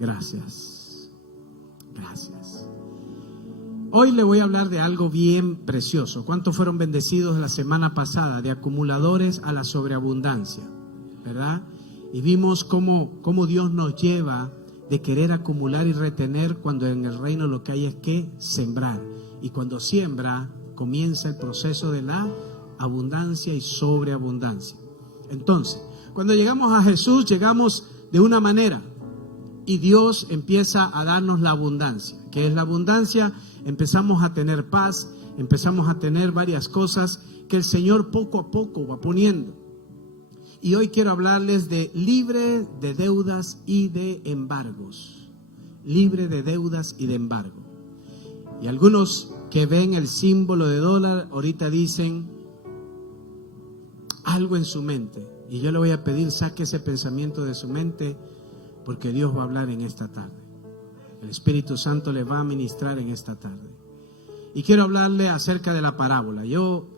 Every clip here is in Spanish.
Gracias. Gracias. Hoy le voy a hablar de algo bien precioso. ¿Cuántos fueron bendecidos la semana pasada? De acumuladores a la sobreabundancia, ¿verdad? Y vimos cómo Dios nos lleva de querer acumular y retener, cuando en el reino lo que hay es que sembrar. Y cuando siembra, comienza el proceso de la abundancia y sobreabundancia. Entonces, cuando llegamos a Jesús, llegamos de una manera y Dios empieza a darnos la abundancia. ¿Qué es la abundancia? Empezamos a tener paz, empezamos a tener varias cosas que el Señor poco a poco va poniendo. Y hoy quiero hablarles de libre de deudas y de embargos. Libre de deudas y de embargo. Y algunos que ven el símbolo de dólar ahorita dicen algo en su mente. Y yo le voy a pedir, saque ese pensamiento de su mente, porque Dios va a hablar en esta tarde. El Espíritu Santo le va a ministrar en esta tarde. Y quiero hablarle acerca de la parábola. Yo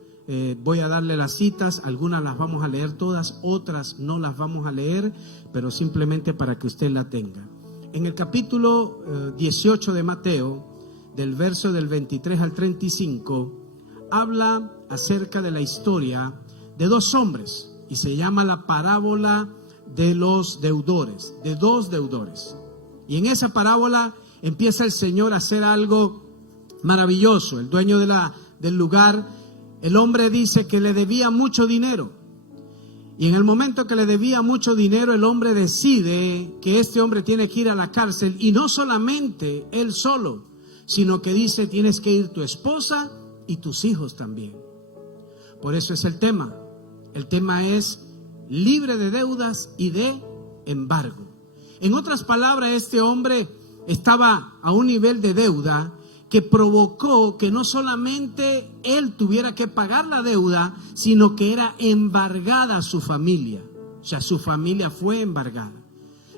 voy a darle las citas, algunas las vamos a leer todas, otras no las vamos a leer, pero simplemente para que usted la tenga. En el capítulo 18 de Mateo, del verso del 23 al 35, habla acerca de la historia de dos hombres y se llama la parábola de los deudores, de dos deudores. Y en esa parábola empieza el Señor a hacer algo maravilloso. El dueño del lugar, el hombre dice que le debía mucho dinero. Y en el momento que le debía mucho dinero, el hombre decide que este hombre tiene que ir a la cárcel. Y no solamente él solo, sino que dice, tienes que ir tu esposa y tus hijos también. Por eso es el tema. El tema es libre de deudas y de embargo. En otras palabras, este hombre estaba a un nivel de deuda que provocó que no solamente él tuviera que pagar la deuda, sino que era embargada su familia. O sea, su familia fue embargada.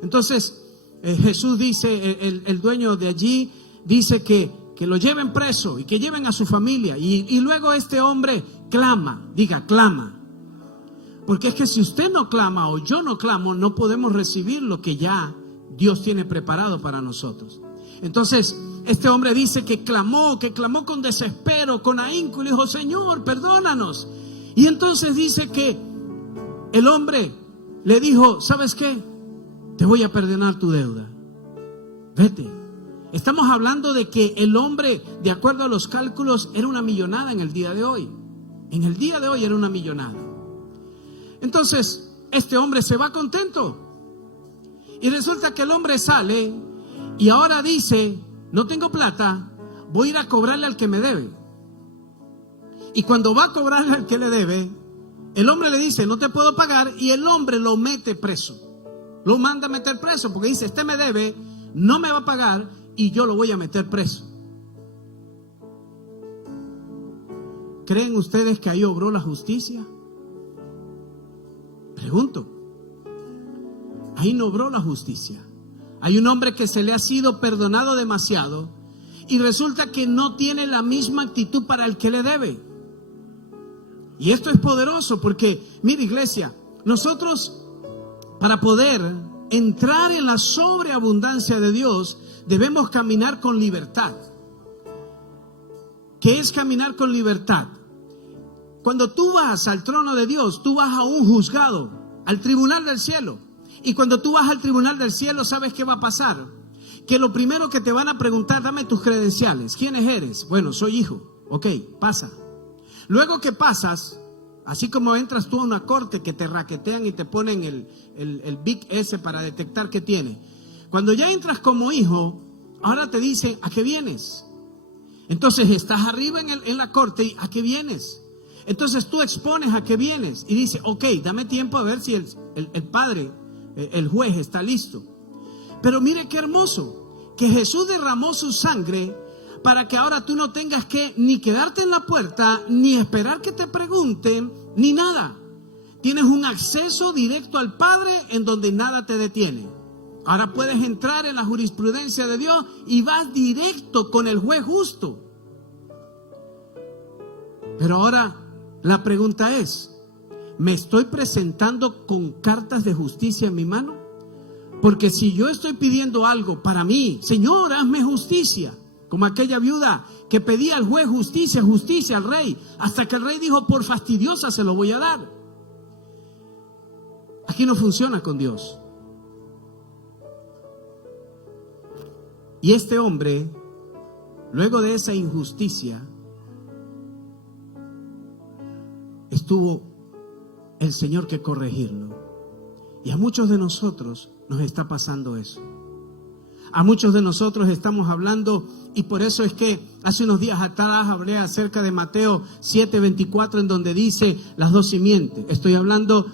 Entonces, Jesús dice, el dueño de allí dice que lo lleven preso y que lleven a su familia. Y luego este hombre clama, diga clama. Porque es que si usted no clama o yo no clamo, no podemos recibir lo que ya Dios tiene preparado para nosotros. Entonces, este hombre dice que clamó con desespero, con ahínco, y le dijo, Señor, perdónanos. Y entonces dice que el hombre le dijo, ¿sabes qué? Te voy a perdonar tu deuda. Vete. Estamos hablando de que el hombre, de acuerdo a los cálculos, era una millonada en el día de hoy. En el día de hoy era una millonada. Entonces, este hombre se va contento. Y resulta que el hombre sale y ahora dice, no tengo plata, voy a ir a cobrarle al que me debe. Y cuando va a cobrarle al que le debe, el hombre le dice, no te puedo pagar, y el hombre lo mete preso. Lo manda a meter preso porque dice, este me debe, no me va a pagar y yo lo voy a meter preso. ¿Creen ustedes que ahí obró la justicia? Pregunto. Ahí no obró la justicia. Hay un hombre que se le ha sido perdonado demasiado y resulta que no tiene la misma actitud para el que le debe. Y esto es poderoso porque, mira iglesia, nosotros para poder entrar en la sobreabundancia de Dios debemos caminar con libertad. ¿Qué es caminar con libertad? Cuando tú vas al trono de Dios, tú vas a un juzgado, al tribunal del cielo. Y cuando tú vas al tribunal del cielo, ¿sabes qué va a pasar? Que lo primero que te van a preguntar, dame tus credenciales. ¿Quiénes eres? Bueno, soy hijo. Ok, pasa. Luego que pasas, así como entras tú a una corte que te raquetean y te ponen el Big S para detectar qué tiene. Cuando ya entras como hijo, ahora te dicen, ¿a qué vienes? Entonces estás arriba en la corte y ¿a qué vienes? Entonces tú expones a qué vienes y dices, ok, dame tiempo a ver si el padre, el juez está listo. Pero mire qué hermoso, que Jesús derramó su sangre para que ahora tú no tengas que ni quedarte en la puerta, ni esperar que te pregunten, ni nada. Tienes un acceso directo al Padre en donde nada te detiene. Ahora puedes entrar en la jurisprudencia de Dios y vas directo con el juez justo. Pero ahora la pregunta es, ¿me estoy presentando con cartas de justicia en mi mano? Porque si yo estoy pidiendo algo para mí, Señor, hazme justicia, como aquella viuda que pedía al juez justicia, justicia al rey, hasta que el rey dijo, por fastidiosa se lo voy a dar. Aquí no funciona con Dios. Y este hombre, luego de esa injusticia, estuvo el Señor que corregirlo. Y a muchos de nosotros nos está pasando eso. A muchos de nosotros estamos hablando, y por eso es que hace unos días atrás hablé acerca de Mateo 7:24, en donde dice las dos simientes. Estoy hablando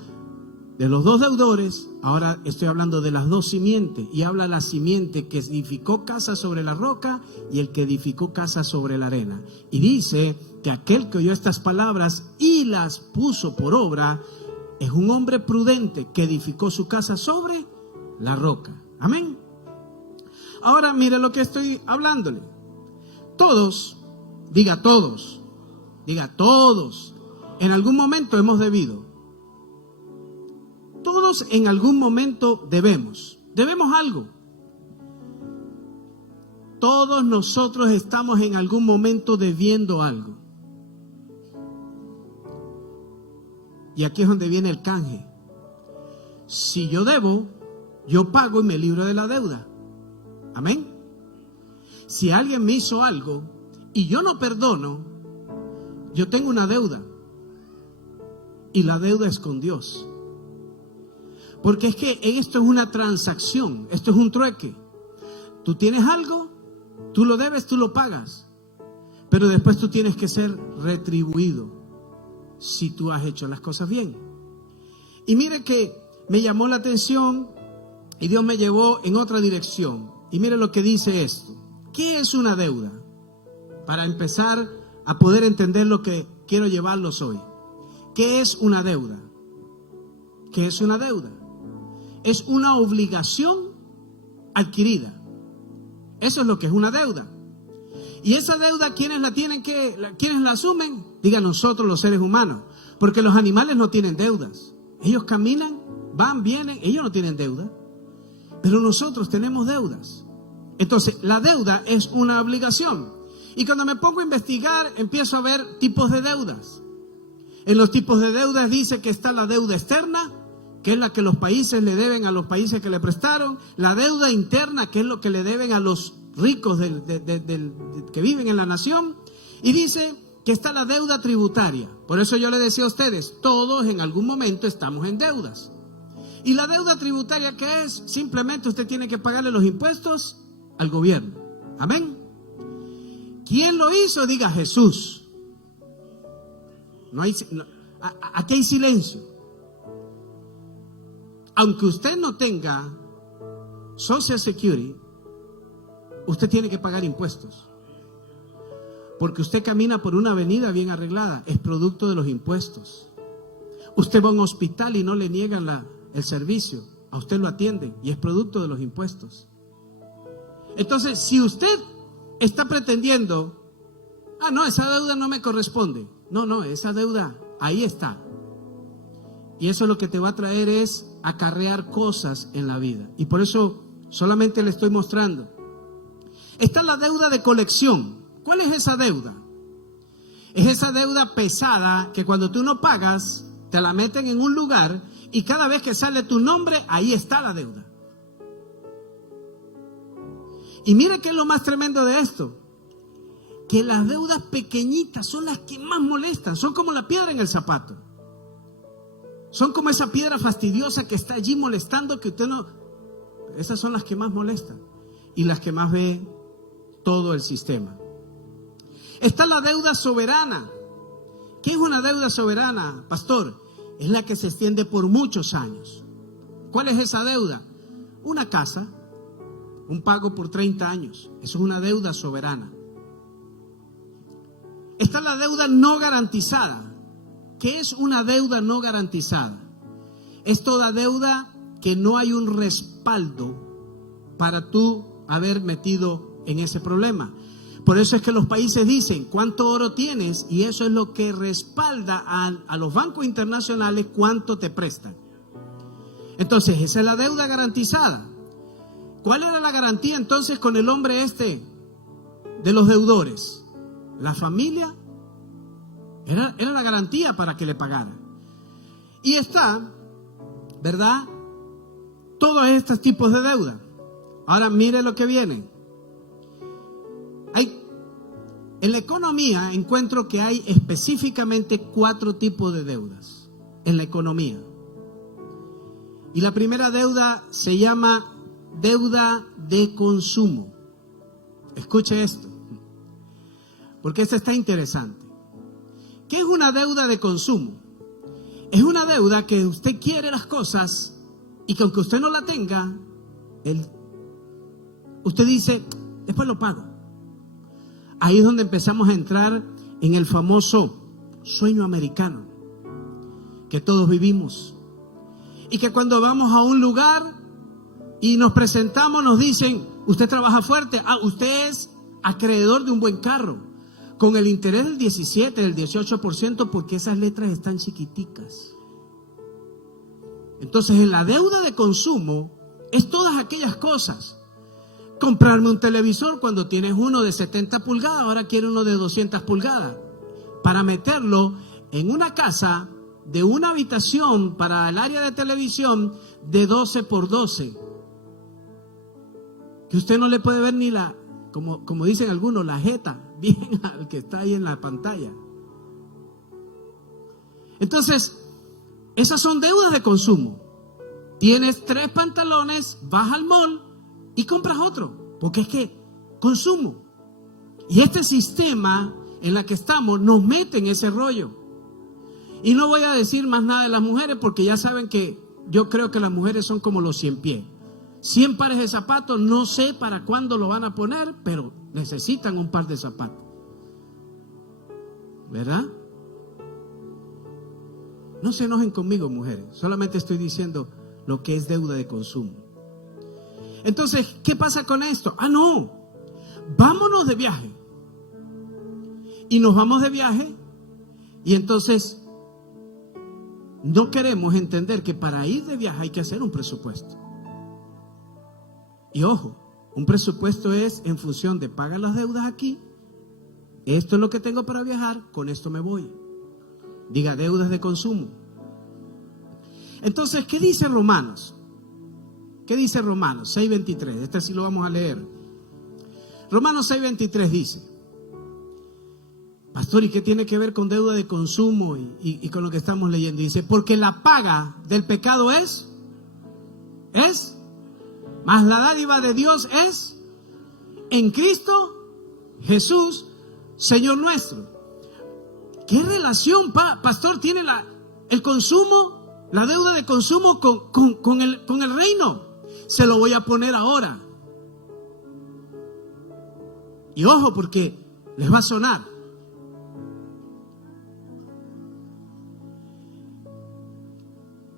de los dos deudores, ahora estoy hablando de las dos simientes. Y habla la simiente que edificó casa sobre la roca y el que edificó casa sobre la arena. Y dice que aquel que oyó estas palabras y las puso por obra es un hombre prudente que edificó su casa sobre la roca. Amén. Ahora mire lo que estoy hablándole. Todos, diga todos, en algún momento hemos debido. Todos en algún momento debemos algo. Todos nosotros estamos en algún momento debiendo algo. Y aquí es donde viene el canje. Si yo debo, yo pago y me libro de la deuda. Amén. Si alguien me hizo algo y yo no perdono, yo tengo una deuda. Y la deuda es con Dios. Porque es que esto es una transacción, esto es un trueque. Tú tienes algo, tú lo debes, tú lo pagas. Pero después tú tienes que ser retribuido si tú has hecho las cosas bien. Y mire que me llamó la atención y Dios me llevó en otra dirección. Y mire lo que dice esto. ¿Qué es una deuda? Para empezar a poder entender lo que quiero llevarlos hoy. ¿Qué es una deuda? ¿Qué es una deuda? Es una obligación adquirida. Eso es lo que es una deuda. Y esa deuda, ¿quiénes la asumen? Digan nosotros los seres humanos. Porque los animales no tienen deudas. Ellos caminan, van, vienen, ellos no tienen deuda. Pero nosotros tenemos deudas. Entonces, la deuda es una obligación. Y cuando me pongo a investigar, empiezo a ver tipos de deudas. En los tipos de deudas dice que está la deuda externa, que es la que los países le deben a los países que le prestaron. La deuda interna, que es lo que le deben a los ricos que viven en la nación. Y dice que está la deuda tributaria. Por eso yo le decía a ustedes, todos en algún momento estamos en deudas. Y la deuda tributaria, ¿qué es? Simplemente usted tiene que pagarle los impuestos al gobierno. Amén. ¿Quién lo hizo? Diga Jesús. Aquí hay silencio. Aunque usted no tenga Social Security, usted tiene que pagar impuestos. Porque usted camina por una avenida bien arreglada, es producto de los impuestos. Usted va a un hospital y no le niegan el servicio, a usted lo atienden y es producto de los impuestos. Entonces, si usted está pretendiendo, no, esa deuda no me corresponde. No, esa deuda ahí está. Y eso lo que te va a traer es acarrear cosas en la vida. Y por eso solamente le estoy mostrando. Está la deuda de colección. ¿Cuál es esa deuda? Es esa deuda pesada que cuando tú no pagas, te la meten en un lugar y cada vez que sale tu nombre, ahí está la deuda. Y mira qué es lo más tremendo de esto. Que las deudas pequeñitas son las que más molestan. Son como la piedra en el zapato. Son como esa piedra fastidiosa que está allí molestando que usted no... Esas son las que más molestan. Y las que más ve todo el sistema. Está la deuda soberana. ¿Qué es una deuda soberana, pastor? Es la que se extiende por muchos años. ¿Cuál es esa deuda? Una casa, un pago por 30 años. Eso es una deuda soberana. Está la deuda no garantizada. ¿Qué es una deuda no garantizada? Es toda deuda que no hay un respaldo para tú haber metido en ese problema. Por eso es que los países dicen cuánto oro tienes y eso es lo que respalda a los bancos internacionales cuánto te prestan. Entonces esa es la deuda garantizada. ¿Cuál era la garantía entonces con el hombre este de los deudores? La familia era la garantía para que le pagara. Y está, ¿verdad?, todos estos tipos de deuda. Ahora mire lo que viene. En la economía encuentro que hay específicamente 4 tipos de deudas en la economía. Y la primera deuda se llama deuda de consumo. Escuche esto, porque esto está interesante. ¿Qué es una deuda de consumo? Es una deuda que usted quiere las cosas y que aunque usted no la tenga, usted dice, después lo pago. Ahí es donde empezamos a entrar en el famoso sueño americano que todos vivimos. Y que cuando vamos a un lugar y nos presentamos, nos dicen, usted trabaja fuerte, usted es acreedor de un buen carro, con el interés del 17, del 18%, porque esas letras están chiquiticas. Entonces, en la deuda de consumo es todas aquellas cosas. Comprarme un televisor cuando tienes uno de 70 pulgadas, ahora quiere uno de 200 pulgadas, para meterlo en una casa de una habitación para el área de televisión de 12 por 12. Que usted no le puede ver ni como dicen algunos, la jeta, bien al que está ahí en la pantalla. Entonces, esas son deudas de consumo. Tienes 3 pantalones, vas al mall y compras otro, porque es que consumo. Y este sistema en la que estamos nos mete en ese rollo. Y no voy a decir más nada de las mujeres, porque ya saben que yo creo que las mujeres son como los 100 pies. 100 pares de zapatos, no sé para cuándo lo van a poner, pero necesitan un par de zapatos. ¿Verdad? No se enojen conmigo, mujeres. Solamente estoy diciendo lo que es deuda de consumo. Entonces, ¿qué pasa con esto? No, vámonos de viaje. Y nos vamos de viaje y entonces no queremos entender que para ir de viaje hay que hacer un presupuesto. Y ojo, un presupuesto es en función de pagar las deudas aquí. Esto es lo que tengo para viajar, con esto me voy. Diga, deudas de consumo. Entonces, ¿qué dice Romanos? ¿Qué dice Romanos 6:23? Este sí lo vamos a leer. Romanos 6:23 dice, pastor, ¿y qué tiene que ver con deuda de consumo y con lo que estamos leyendo? Dice, porque la paga del pecado es, más la dádiva de Dios es en Cristo Jesús, Señor nuestro. ¿Qué relación, pastor, tiene el consumo, la deuda de consumo con el reino? Se lo voy a poner ahora. Y ojo, porque les va a sonar.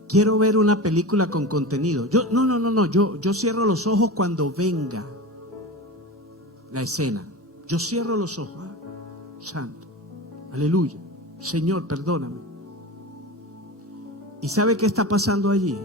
Quiero ver una película con contenido. Yo cierro los ojos cuando venga la escena. Yo cierro los ojos. Santo. Aleluya. Señor, perdóname. ¿Y sabe qué está pasando allí?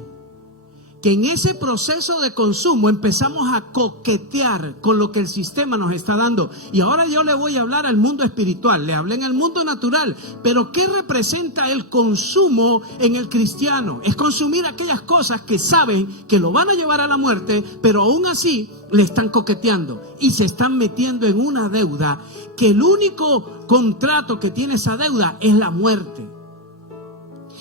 Que en ese proceso de consumo empezamos a coquetear con lo que el sistema nos está dando. Y ahora yo le voy a hablar al mundo espiritual. Le hablé en el mundo natural. Pero ¿qué representa el consumo en el cristiano? Es consumir aquellas cosas que saben que lo van a llevar a la muerte, pero aún así le están coqueteando y se están metiendo en una deuda que el único contrato que tiene esa deuda es la muerte.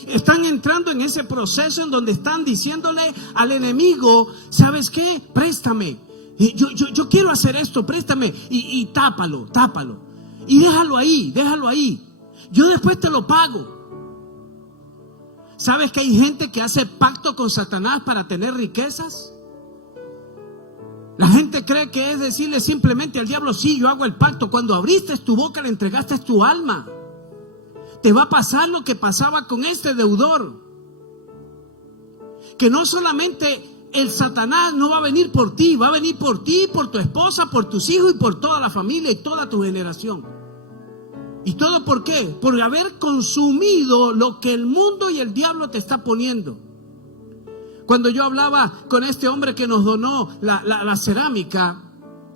Están entrando en ese proceso en donde están diciéndole al enemigo, ¿sabes qué? Préstame. Yo quiero hacer esto, préstame. Y tápalo. Y déjalo ahí. Yo después te lo pago. ¿Sabes que hay gente que hace pacto con Satanás para tener riquezas? La gente cree que es decirle simplemente al diablo, sí, yo hago el pacto. Cuando abriste tu boca le entregaste tu alma. Te va a pasar lo que pasaba con este deudor. Que no solamente el Satanás no va a venir por ti, va a venir por ti, por tu esposa, por tus hijos y por toda la familia y toda tu generación. ¿Y todo por qué? Por haber consumido lo que el mundo y el diablo te está poniendo. Cuando yo hablaba con este hombre que nos donó la cerámica,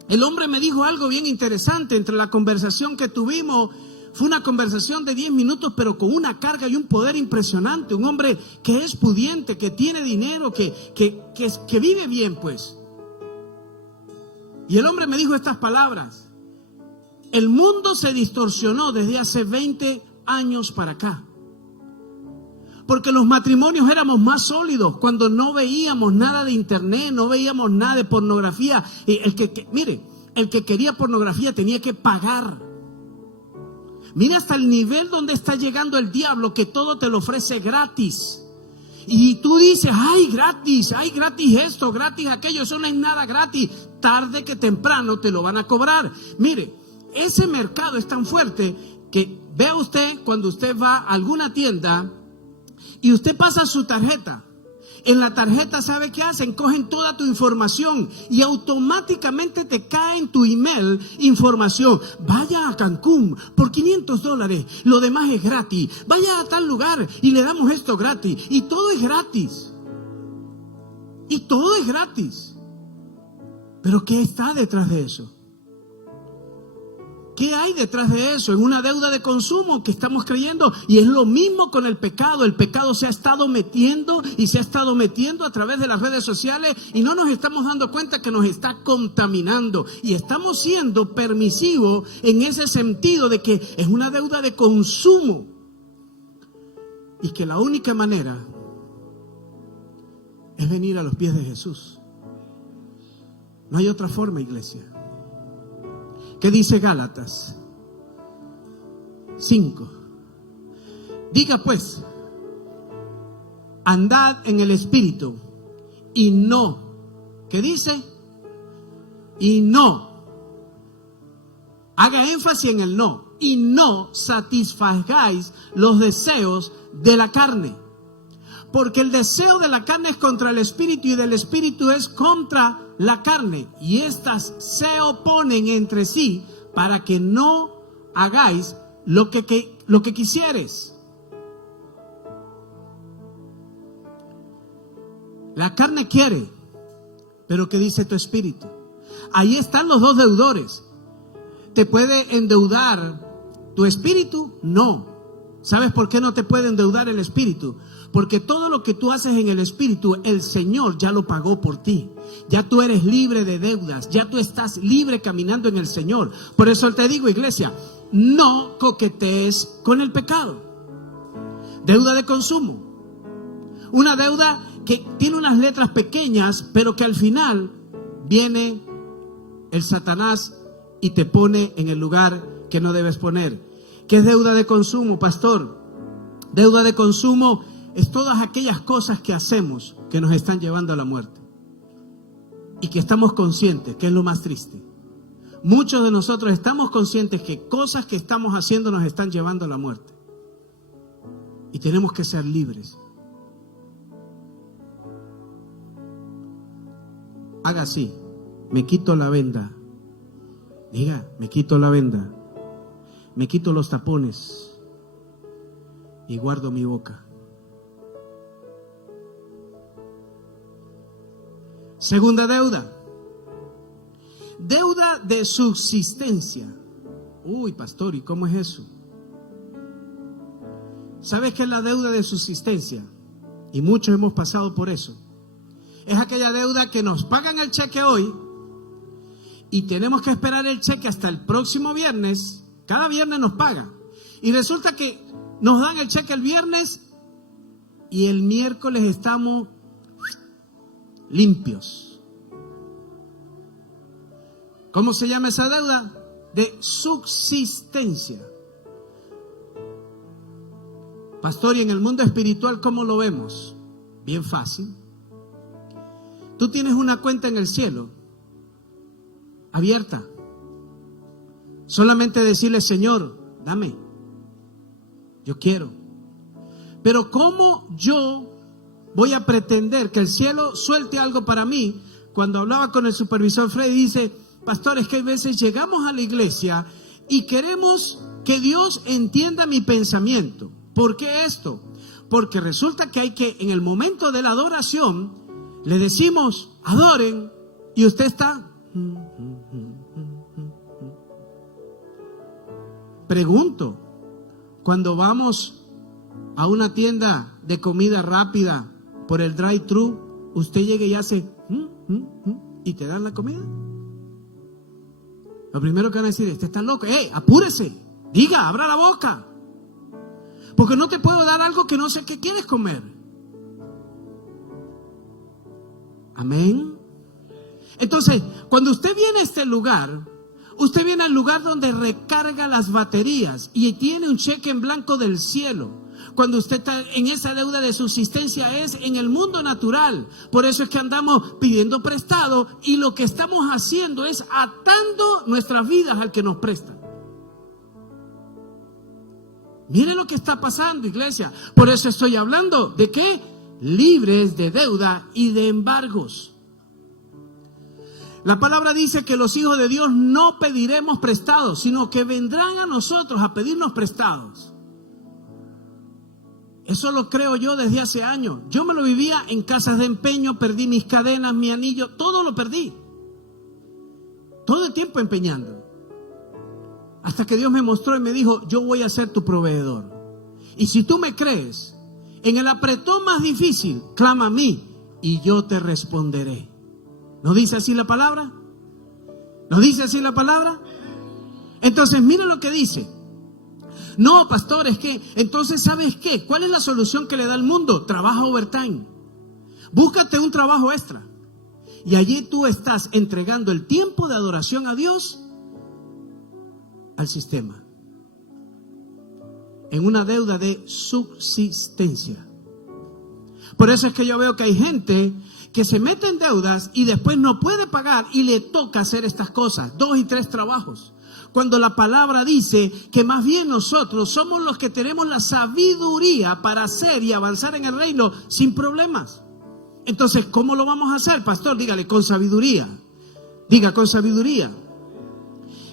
el hombre me dijo algo bien interesante. Entre la conversación que tuvimos, fue una conversación de 10 minutos, pero con una carga y un poder impresionante. Un hombre que es pudiente, que tiene dinero, que vive bien, pues. Y el hombre me dijo estas palabras: el mundo se distorsionó desde hace 20 años para acá. Porque los matrimonios éramos más sólidos cuando no veíamos nada de internet, no veíamos nada de pornografía. Mire, el que quería pornografía tenía que pagar. Mira hasta el nivel donde está llegando el diablo, que todo te lo ofrece gratis. Y tú dices, ay, gratis esto, gratis aquello. Eso no es nada gratis. Tarde que temprano te lo van a cobrar. Mire, ese mercado es tan fuerte que vea usted cuando usted va a alguna tienda y usted pasa su tarjeta. En la tarjeta, ¿sabe qué hacen? Cogen toda tu información y automáticamente te cae en tu email información. Vaya a Cancún por $500, lo demás es gratis. Vaya a tal lugar y le damos esto gratis. Y todo es gratis. Y todo es gratis. Pero ¿qué está detrás de eso? ¿Qué hay detrás de eso? En una deuda de consumo que estamos creyendo. Y es lo mismo con el pecado. El pecado se ha estado metiendo y se ha estado metiendo a través de las redes sociales y no nos estamos dando cuenta que nos está contaminando. Y estamos siendo permisivos en ese sentido de que es una deuda de consumo. Y que la única manera es venir a los pies de Jesús. No hay otra forma, iglesia. ¿Qué dice Gálatas 5? Diga pues, andad en el Espíritu y no, ¿qué dice? Y no, haga énfasis en el no, y no satisfagáis los deseos de la carne. Porque el deseo de la carne es contra el Espíritu y del Espíritu es contra la carne. Y estas se oponen entre sí para que no hagáis lo que quisieres. La carne quiere, pero ¿qué dice tu espíritu? Ahí están los dos deudores. ¿Te puede endeudar tu espíritu? No. ¿Sabes por qué no te puede endeudar el espíritu? Porque todo lo que tú haces en el espíritu, el Señor ya lo pagó por ti. Ya tú eres libre de deudas, ya tú estás libre caminando en el Señor. Por eso te digo, iglesia, no coquetees con el pecado. Deuda de consumo. Una deuda que tiene unas letras pequeñas, pero que al final viene el Satanás y te pone en el lugar que no debes poner. ¿Qué es deuda de consumo, pastor? Deuda de consumo es todas aquellas cosas que hacemos que nos están llevando a la muerte. Y que estamos conscientes, que es lo más triste. Muchos de nosotros estamos conscientes que cosas que estamos haciendo nos están llevando a la muerte. Y tenemos que ser libres. Haga así, me quito la venda. Diga, me quito la venda. Me quito los tapones y guardo mi boca. Segunda deuda. Deuda de subsistencia. Uy, pastor, ¿y cómo es eso? ¿Sabes qué es la deuda de subsistencia? Y muchos hemos pasado por eso. Es aquella deuda que nos pagan el cheque hoy y tenemos que esperar el cheque hasta el próximo viernes. Cada viernes nos pagan. Y resulta que nos dan el cheque el viernes y el miércoles estamos limpios. ¿Cómo se llama esa deuda? De subsistencia. Pastor, y en el mundo espiritual, ¿cómo lo vemos? Bien fácil. Tú tienes una cuenta en el cielo abierta. Solamente decirle, Señor, dame. Yo quiero. Pero ¿cómo yo voy a pretender que el cielo suelte algo para mí? Cuando hablaba con el supervisor Freddy, dice, pastor, es que a veces llegamos a la iglesia y queremos que Dios entienda mi pensamiento. ¿Por qué esto? Porque resulta que hay que, en el momento de la adoración, Le decimos, adoren, y usted está. Pregunto, cuando vamos a una tienda de comida rápida por el drive-thru, usted llega y hace y te dan la comida. Lo primero que van a decir, este está loco. Apúrese, diga, abra la boca, porque no te puedo dar algo que no sé qué quieres comer. Amén. Entonces, cuando usted viene a este lugar, usted viene al lugar donde recarga las baterías y tiene un cheque en blanco del cielo. Cuando usted está en esa deuda de subsistencia es en el mundo natural. Por eso es que andamos pidiendo prestado y lo que estamos haciendo es atando nuestras vidas al que nos presta. Mire lo que está pasando, iglesia. Por eso estoy hablando de ¿qué? Libres de deuda y de embargos. La palabra dice que los hijos de Dios no pediremos prestados, sino que vendrán a nosotros a pedirnos prestados. Eso lo creo yo desde hace años. Yo me lo vivía en casas de empeño, perdí mis cadenas, mi anillo, todo lo perdí. Todo el tiempo empeñando. Hasta que Dios me mostró y me dijo, yo voy a ser tu proveedor. Y si tú me crees, en el apretón más difícil, clama a mí y yo te responderé. ¿No dice así la palabra? ¿No dice así la palabra? Entonces, mira lo que dice. No, pastor, es que, entonces, ¿sabes qué? ¿Cuál es la solución que le da el mundo? Trabaja overtime. Búscate un trabajo extra. Y allí tú estás entregando el tiempo de adoración a Dios al sistema. En una deuda de subsistencia. Por eso es que yo veo que hay gente que se mete en deudas y después no puede pagar y le toca hacer estas cosas, 2 y 3 trabajos. Cuando la palabra dice que más bien nosotros somos los que tenemos la sabiduría para hacer y avanzar en el reino sin problemas. Entonces, ¿cómo lo vamos a hacer, pastor? Dígale, con sabiduría. Diga, con sabiduría.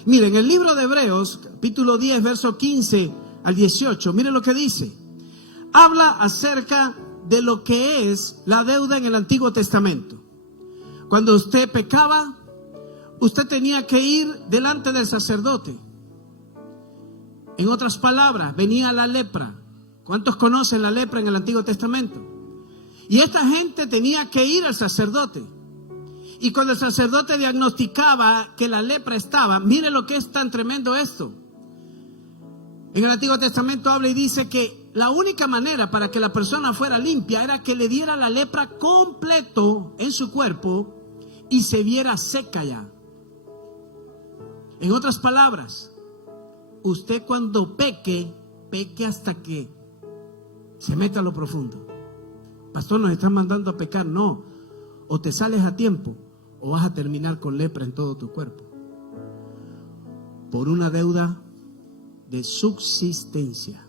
Miren, en el libro de Hebreos, capítulo 10, verso 15 al 18, miren lo que dice. Habla acerca de lo que es la deuda en el Antiguo Testamento. Cuando usted pecaba, usted tenía que ir delante del sacerdote. En otras palabras, venía la lepra. ¿Cuántos conocen la lepra en el Antiguo Testamento? Y esta gente tenía que ir al sacerdote. Y cuando el sacerdote diagnosticaba que la lepra estaba, mire lo que es tan tremendo esto. En el Antiguo Testamento habla y dice que la única manera para que la persona fuera limpia era que le diera la lepra completo en su cuerpo y se viera seca ya. En otras palabras, usted cuando peque hasta que se meta a lo profundo. Pastor, nos están mandando a pecar. No, o te sales a tiempo o vas a terminar con lepra en todo tu cuerpo. Por una deuda de subsistencia.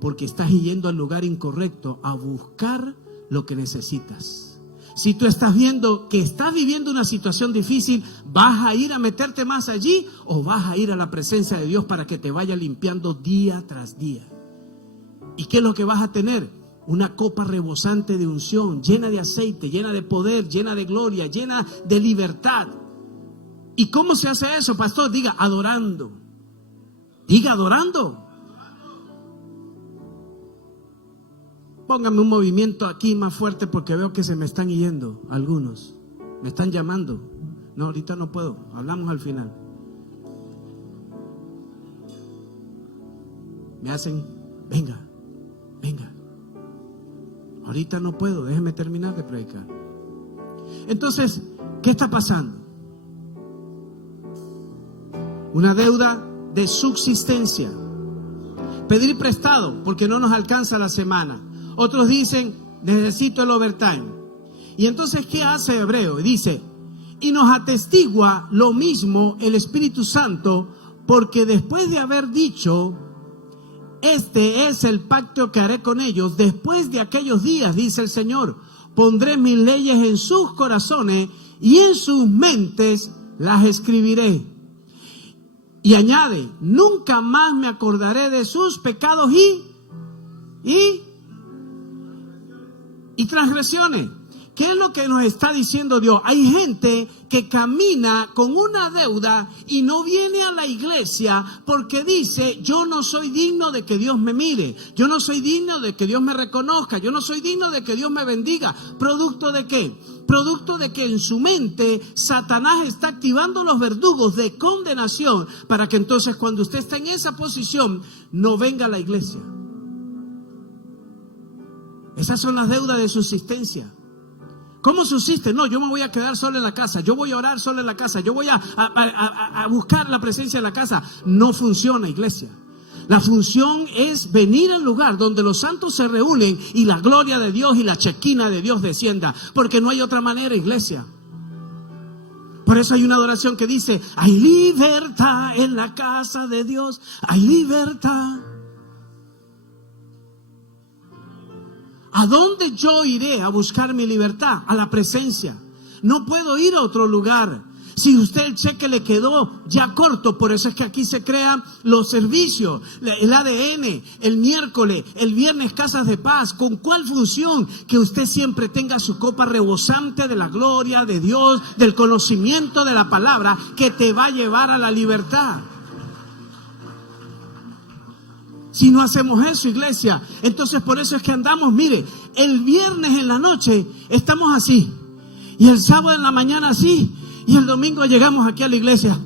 Porque estás yendo al lugar incorrecto a buscar lo que necesitas. Si tú estás viendo que estás viviendo una situación difícil, ¿vas a ir a meterte más allí o vas a ir a la presencia de Dios para que te vaya limpiando día tras día? ¿Y qué es lo que vas a tener? Una copa rebosante de unción, llena de aceite, llena de poder, llena de gloria, llena de libertad. ¿Y cómo se hace eso, pastor? Diga, adorando. Diga, adorando. Póngame un movimiento aquí más fuerte porque veo que se me están yendo algunos. Me están llamando. No, ahorita no puedo. Hablamos al final. Me hacen, venga. Ahorita no puedo, déjeme terminar de predicar. Entonces, ¿qué está pasando? Una deuda de subsistencia. Pedir prestado porque no nos alcanza la semana. Otros dicen, necesito el overtime. Y entonces, ¿qué hace Hebreo? Dice, y nos atestigua lo mismo el Espíritu Santo, porque después de haber dicho, este es el pacto que haré con ellos después de aquellos días, dice el Señor, pondré mis leyes en sus corazones y en sus mentes las escribiré. Y añade, nunca más me acordaré de sus pecados y y transgresiones. ¿Qué es lo que nos está diciendo Dios? Hay gente que camina con una deuda y no viene a la iglesia porque dice: yo no soy digno de que Dios me mire, yo no soy digno de que Dios me reconozca, yo no soy digno de que Dios me bendiga. ¿Producto de qué? Producto de que en su mente Satanás está activando los verdugos de condenación para que entonces, cuando usted está en esa posición, no venga a la iglesia. Esas son las deudas de subsistencia. ¿Cómo subsiste? No, yo me voy a quedar solo en la casa, yo voy a orar solo en la casa, yo voy a buscar la presencia en la casa. No funciona, iglesia. La función es venir al lugar donde los santos se reúnen y la gloria de Dios y la chequina de Dios descienda, porque no hay otra manera, iglesia. Por eso hay una adoración que dice: hay libertad en la casa de Dios, hay libertad. ¿A dónde yo iré a buscar mi libertad? A la presencia. No puedo ir a otro lugar. Si usted el cheque le quedó ya corto, por eso es que aquí se crean los servicios, el ADN, el miércoles, el viernes Casas de Paz. ¿Con cuál función? Que usted siempre tenga su copa rebosante de la gloria de Dios, del conocimiento de la palabra que te va a llevar a la libertad. Si no hacemos eso, iglesia, entonces por eso es que andamos, mire, el viernes en la noche estamos así, y el sábado en la mañana así, y el domingo llegamos aquí a la iglesia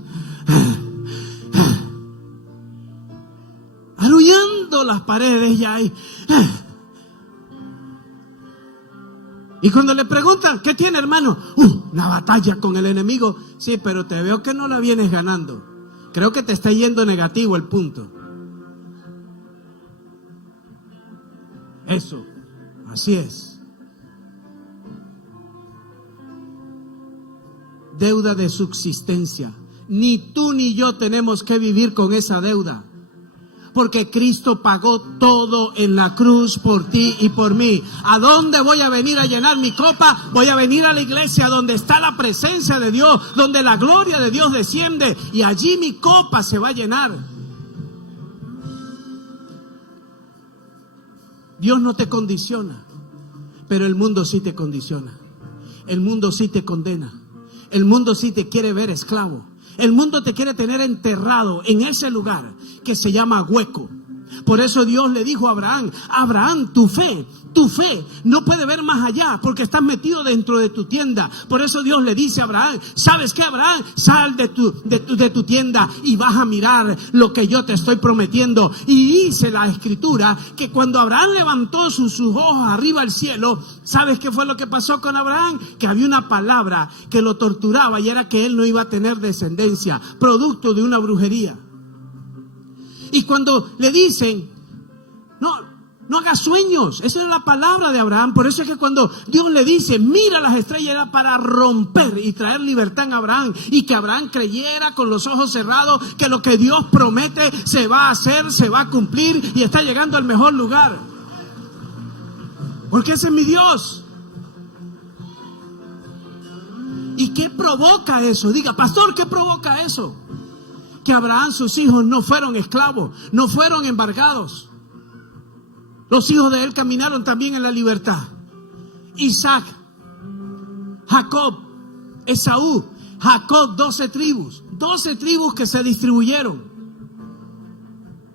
arrullando las paredes ya ahí. Y cuando le preguntan: ¿qué tiene, hermano? Una batalla con el enemigo. Sí, pero te veo que no la vienes ganando. Creo que te está yendo negativo el punto. Eso, así es. Deuda de subsistencia. Ni tú ni yo tenemos que vivir con esa deuda, porque Cristo pagó todo en la cruz por ti y por mí. ¿A dónde voy a venir a llenar mi copa? Voy a venir a la iglesia donde está la presencia de Dios, donde la gloria de Dios desciende, y allí mi copa se va a llenar. Dios no te condiciona, pero el mundo sí te condiciona. El mundo sí te condena. El mundo sí te quiere ver esclavo. El mundo te quiere tener enterrado en ese lugar que se llama hueco. Por eso Dios le dijo a Abraham: Abraham, tu fe no puede ver más allá porque estás metido dentro de tu tienda. Por eso Dios le dice a Abraham: ¿sabes qué, Abraham? Sal de tu tienda y vas a mirar lo que yo te estoy prometiendo. Y dice la escritura que cuando Abraham levantó sus ojos arriba al cielo, ¿sabes qué fue lo que pasó con Abraham? Que había una palabra que lo torturaba, y era que él no iba a tener descendencia, producto de una brujería. Y cuando le dicen: no hagas sueños, esa era la palabra de Abraham. Por eso es que cuando Dios le dice: mira las estrellas, era para romper y traer libertad en Abraham, y que Abraham creyera con los ojos cerrados que lo que Dios promete se va a hacer, se va a cumplir, y está llegando al mejor lugar, porque ese es mi Dios. ¿Y qué provoca eso? Diga: pastor, ¿qué provoca eso? Que Abraham, sus hijos no fueron esclavos, no fueron embargados. Los hijos de él caminaron también en la libertad. Isaac, Jacob, Esaú, Jacob, 12 tribus que se distribuyeron.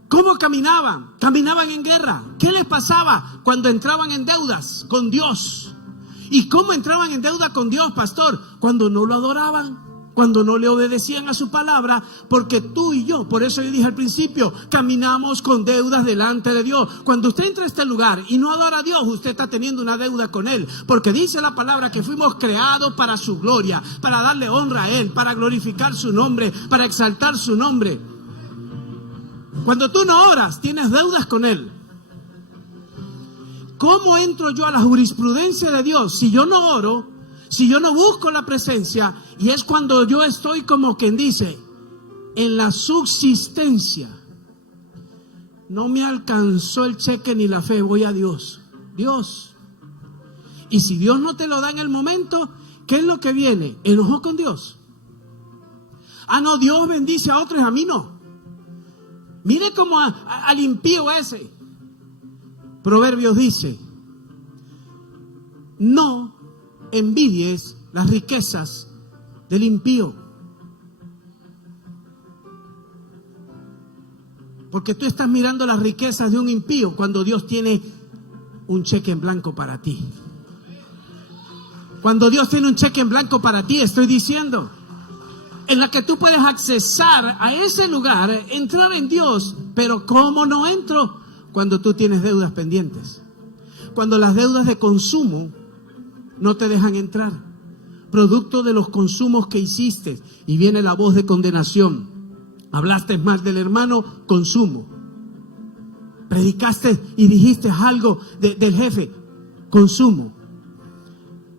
¿Cómo caminaban? Caminaban en guerra. ¿Qué les pasaba cuando entraban en deudas con Dios? ¿Y cómo entraban en deuda con Dios, pastor? Cuando no lo adoraban, cuando no le obedecían a su palabra, porque tú y yo, por eso yo dije al principio, caminamos con deudas delante de Dios. Cuando usted entra a este lugar y no adora a Dios, usted está teniendo una deuda con Él, porque dice la palabra que fuimos creados para su gloria, para darle honra a Él, para glorificar su nombre, para exaltar su nombre. Cuando tú no oras, tienes deudas con Él. ¿Cómo entro yo a la jurisprudencia de Dios si yo no oro? Si yo no busco la presencia, y es cuando yo estoy, como quien dice, en la subsistencia. No me alcanzó el cheque ni la fe, voy a Dios. Dios. Y si Dios no te lo da en el momento, ¿qué es lo que viene? Enojo con Dios. Ah, no, Dios bendice a otros, a mí no. Mire como al impío ese. Proverbios dice: no envidies las riquezas del impío. Porque tú estás mirando las riquezas de un impío cuando Dios tiene un cheque en blanco para ti. Cuando Dios tiene un cheque en blanco para ti, estoy diciendo, en la que tú puedes accesar a ese lugar, entrar en Dios. Pero ¿cómo no entro? Cuando tú tienes deudas pendientes. Cuando las deudas de consumo no te dejan entrar. Producto de los consumos que hiciste. Y viene la voz de condenación. Hablaste mal del hermano, consumo. Predicaste y dijiste algo del jefe, consumo.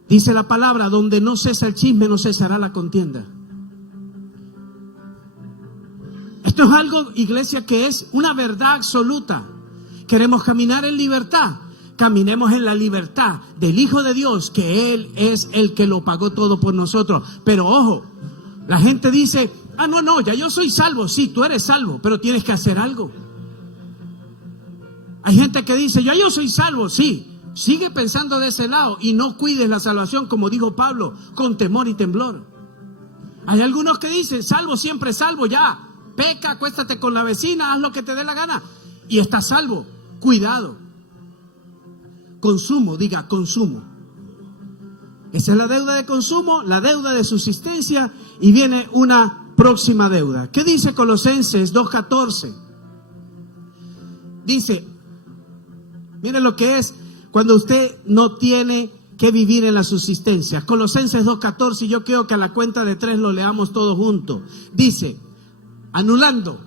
Dice la palabra, donde no cesa el chisme, no cesará la contienda. Esto es algo, iglesia, que es una verdad absoluta. Queremos caminar en libertad. Caminemos en la libertad del Hijo de Dios, que Él es el que lo pagó todo por nosotros. Pero ojo, la gente dice, no, ya yo soy salvo. Sí, tú eres salvo, pero tienes que hacer algo. Hay gente que dice, ya yo soy salvo. Sí, sigue pensando de ese lado y no cuides la salvación, como dijo Pablo, con temor y temblor. Hay algunos que dicen, salvo, siempre salvo, ya. Peca, acuéstate con la vecina, haz lo que te dé la gana y estás salvo. Cuidado. Consumo, diga consumo. Esa es la deuda de consumo, la deuda de subsistencia, y viene una próxima deuda. ¿Qué dice Colosenses 2:14? Dice, mire lo que es cuando usted no tiene que vivir en la subsistencia. Colosenses 2:14, yo quiero que a la cuenta de 3 lo leamos todos juntos. Dice, anulando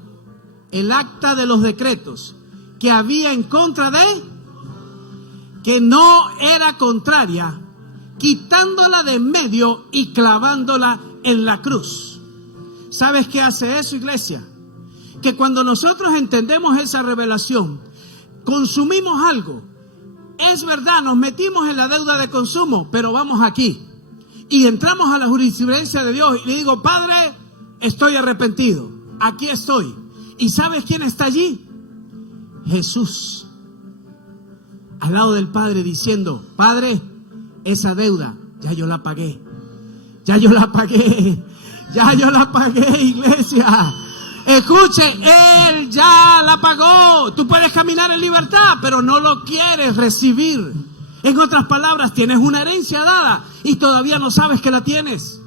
el acta de los decretos que había en contra de, que no era contraria, quitándola de en medio y clavándola en la cruz. ¿Sabes qué hace eso, iglesia? Que cuando nosotros entendemos esa revelación, consumimos algo. Es verdad, nos metimos en la deuda de consumo, pero vamos aquí y entramos a la jurisprudencia de Dios y le digo, Padre, estoy arrepentido, aquí estoy. ¿Y sabes quién está allí? Jesús, al lado del Padre, diciendo, Padre, esa deuda ya yo la pagué, ya yo la pagué, ya yo la pagué, iglesia. Escuche, Él ya la pagó. Tú puedes caminar en libertad, pero no lo quieres recibir. En otras palabras, tienes una herencia dada y todavía no sabes que la tienes.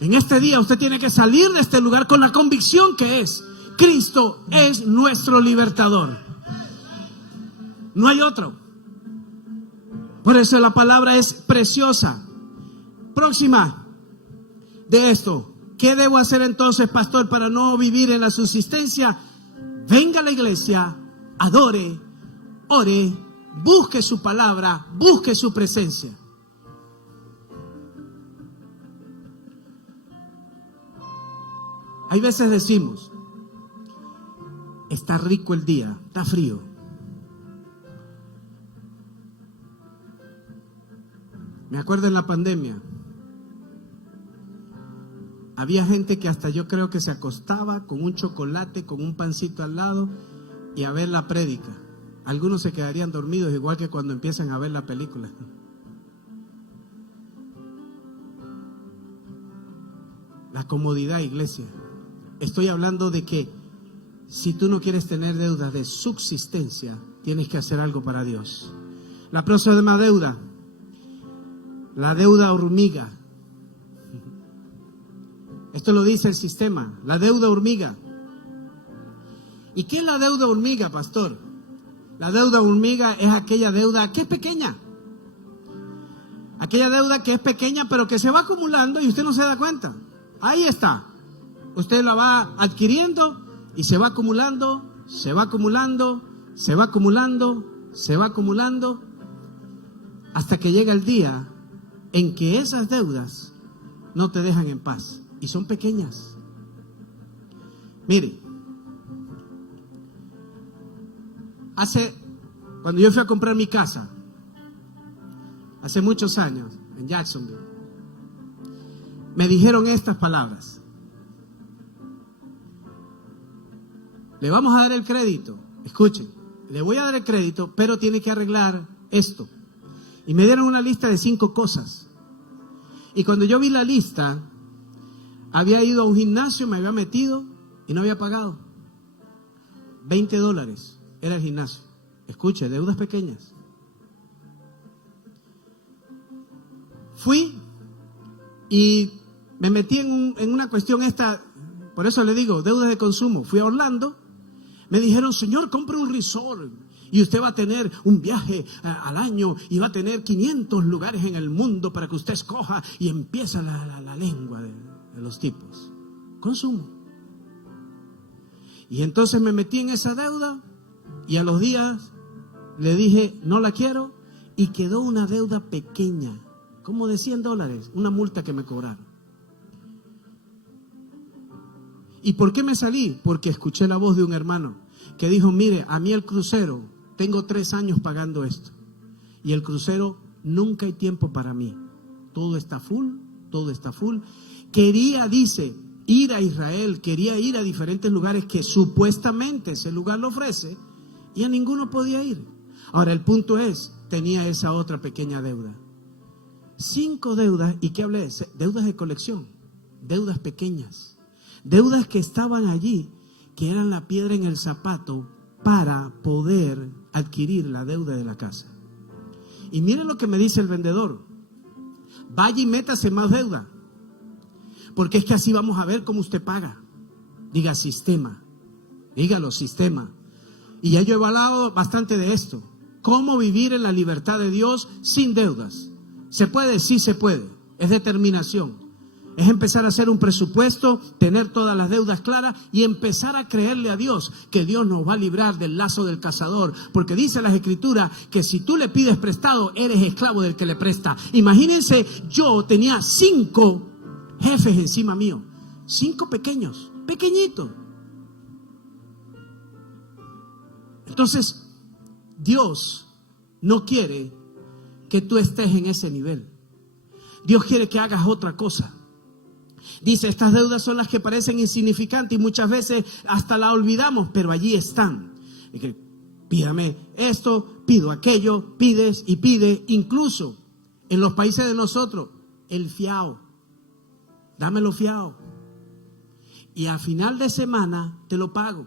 En este día usted tiene que salir de este lugar con la convicción que es, Cristo es nuestro libertador. No hay otro. Por eso la palabra es preciosa. Próxima de esto. ¿Qué debo hacer entonces, pastor, para no vivir en la subsistencia? Venga a la iglesia, adore, ore, busque su palabra, busque su presencia. Hay veces decimos, está rico el día, está frío. Me acuerdo en la pandemia. Había gente que hasta yo creo que se acostaba con un chocolate, con un pancito al lado y a ver la prédica. Algunos se quedarían dormidos, igual que cuando empiezan a ver la película. La comodidad, iglesia. Estoy hablando de que si tú no quieres tener deudas de subsistencia, tienes que hacer algo para Dios. La próxima deuda, la deuda hormiga. Esto lo dice el sistema, la deuda hormiga. ¿Y qué es la deuda hormiga, pastor? La deuda hormiga es aquella deuda que es pequeña. Aquella deuda que es pequeña pero que se va acumulando y usted no se da cuenta. Ahí está. Usted la va adquiriendo y se va acumulando, se va acumulando, se va acumulando, se va acumulando, hasta que llega el día en que esas deudas no te dejan en paz. Y son pequeñas. Mire, cuando yo fui a comprar mi casa, hace muchos años, en Jacksonville, me dijeron estas palabras: le vamos a dar el crédito, escuchen, le voy a dar el crédito, pero tiene que arreglar esto. Y me dieron una lista de 5 cosas. Y cuando yo vi la lista, había ido a un gimnasio, me había metido y no había pagado. $20 era el gimnasio. Escuche, deudas pequeñas. Fui y me metí en una cuestión esta, por eso le digo, deudas de consumo. Fui a Orlando, me dijeron, señor, compre un resort y usted va a tener un viaje al año y va a tener 500 lugares en el mundo para que usted escoja, y empieza la lengua de los tipos. Consumo. Y entonces me metí en esa deuda y a los días le dije, no la quiero, y quedó una deuda pequeña, como de $100, una multa que me cobraron. ¿Y por qué me salí? Porque escuché la voz de un hermano que dijo, mire, a mí el crucero, tengo 3 años pagando esto, y el crucero nunca hay tiempo para mí. Todo está full, todo está full. Quería, dice, ir a Israel, quería ir a diferentes lugares que supuestamente ese lugar lo ofrece, y a ninguno podía ir. Ahora el punto es, tenía esa otra pequeña deuda. 5 deudas, ¿y qué hablé? Deudas de colección, deudas pequeñas, deudas que estaban allí, que eran la piedra en el zapato para poder adquirir la deuda de la casa. Y miren lo que me dice el vendedor: vaya y métase más deuda, porque es que así vamos a ver cómo usted paga. Diga sistema, dígalo sistema. Y ya yo he hablado bastante de esto, cómo vivir en la libertad de Dios sin deudas. ¿Se puede? Sí se puede. Es determinación. Es empezar a hacer un presupuesto, tener todas las deudas claras y empezar a creerle a Dios que Dios nos va a librar del lazo del cazador. Porque dice las Escrituras que si tú le pides prestado, eres esclavo del que le presta. Imagínense, yo tenía 5 jefes encima mío, 5 pequeños, pequeñitos. Entonces, Dios no quiere que tú estés en ese nivel. Dios quiere que hagas otra cosa. Dice, estas deudas son las que parecen insignificantes y muchas veces hasta la olvidamos, pero allí están. Y que, pídame esto, pido aquello, pides y pide. Incluso en los países de nosotros, el fiao, dámelo fiao. Y a final de semana te lo pago.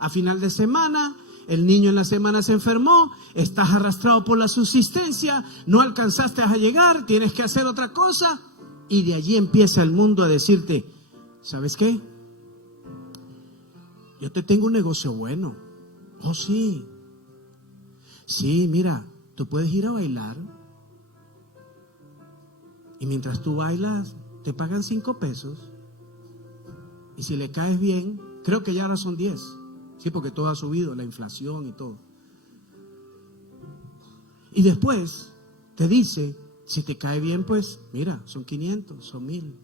A final de semana, el niño en la semana se enfermó, estás arrastrado por la subsistencia, no alcanzaste a llegar, tienes que hacer otra cosa. Y de allí empieza el mundo a decirte, ¿sabes qué? Yo te tengo un negocio bueno. Oh, sí. Sí, mira, tú puedes ir a bailar. Y mientras tú bailas, te pagan 5 pesos. Y si le caes bien, creo que ya ahora son 10. Sí, porque todo ha subido, la inflación y todo. Y después te dice, si te cae bien, pues mira, son 500, son 1000.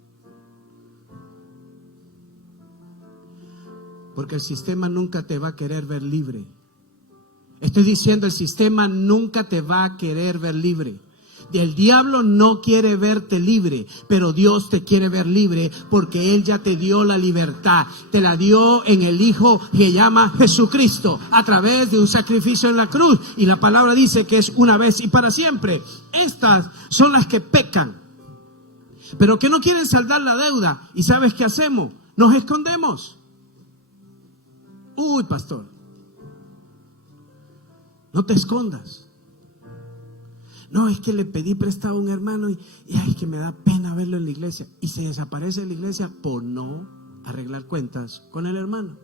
Porque el sistema nunca te va a querer ver libre. Estoy diciendo, el sistema nunca te va a querer ver libre. El diablo no quiere verte libre, pero Dios te quiere ver libre porque Él ya te dio la libertad. Te la dio en el Hijo que llama Jesucristo a través de un sacrificio en la cruz. Y la palabra dice que es una vez y para siempre. Estas son las que pecan, pero que no quieren saldar la deuda. ¿Y sabes qué hacemos? Nos escondemos. Uy, pastor, no te escondas. No, es que le pedí prestado a un hermano y ay, que me da pena verlo en la iglesia. Y se desaparece de la iglesia por no arreglar cuentas con el hermano.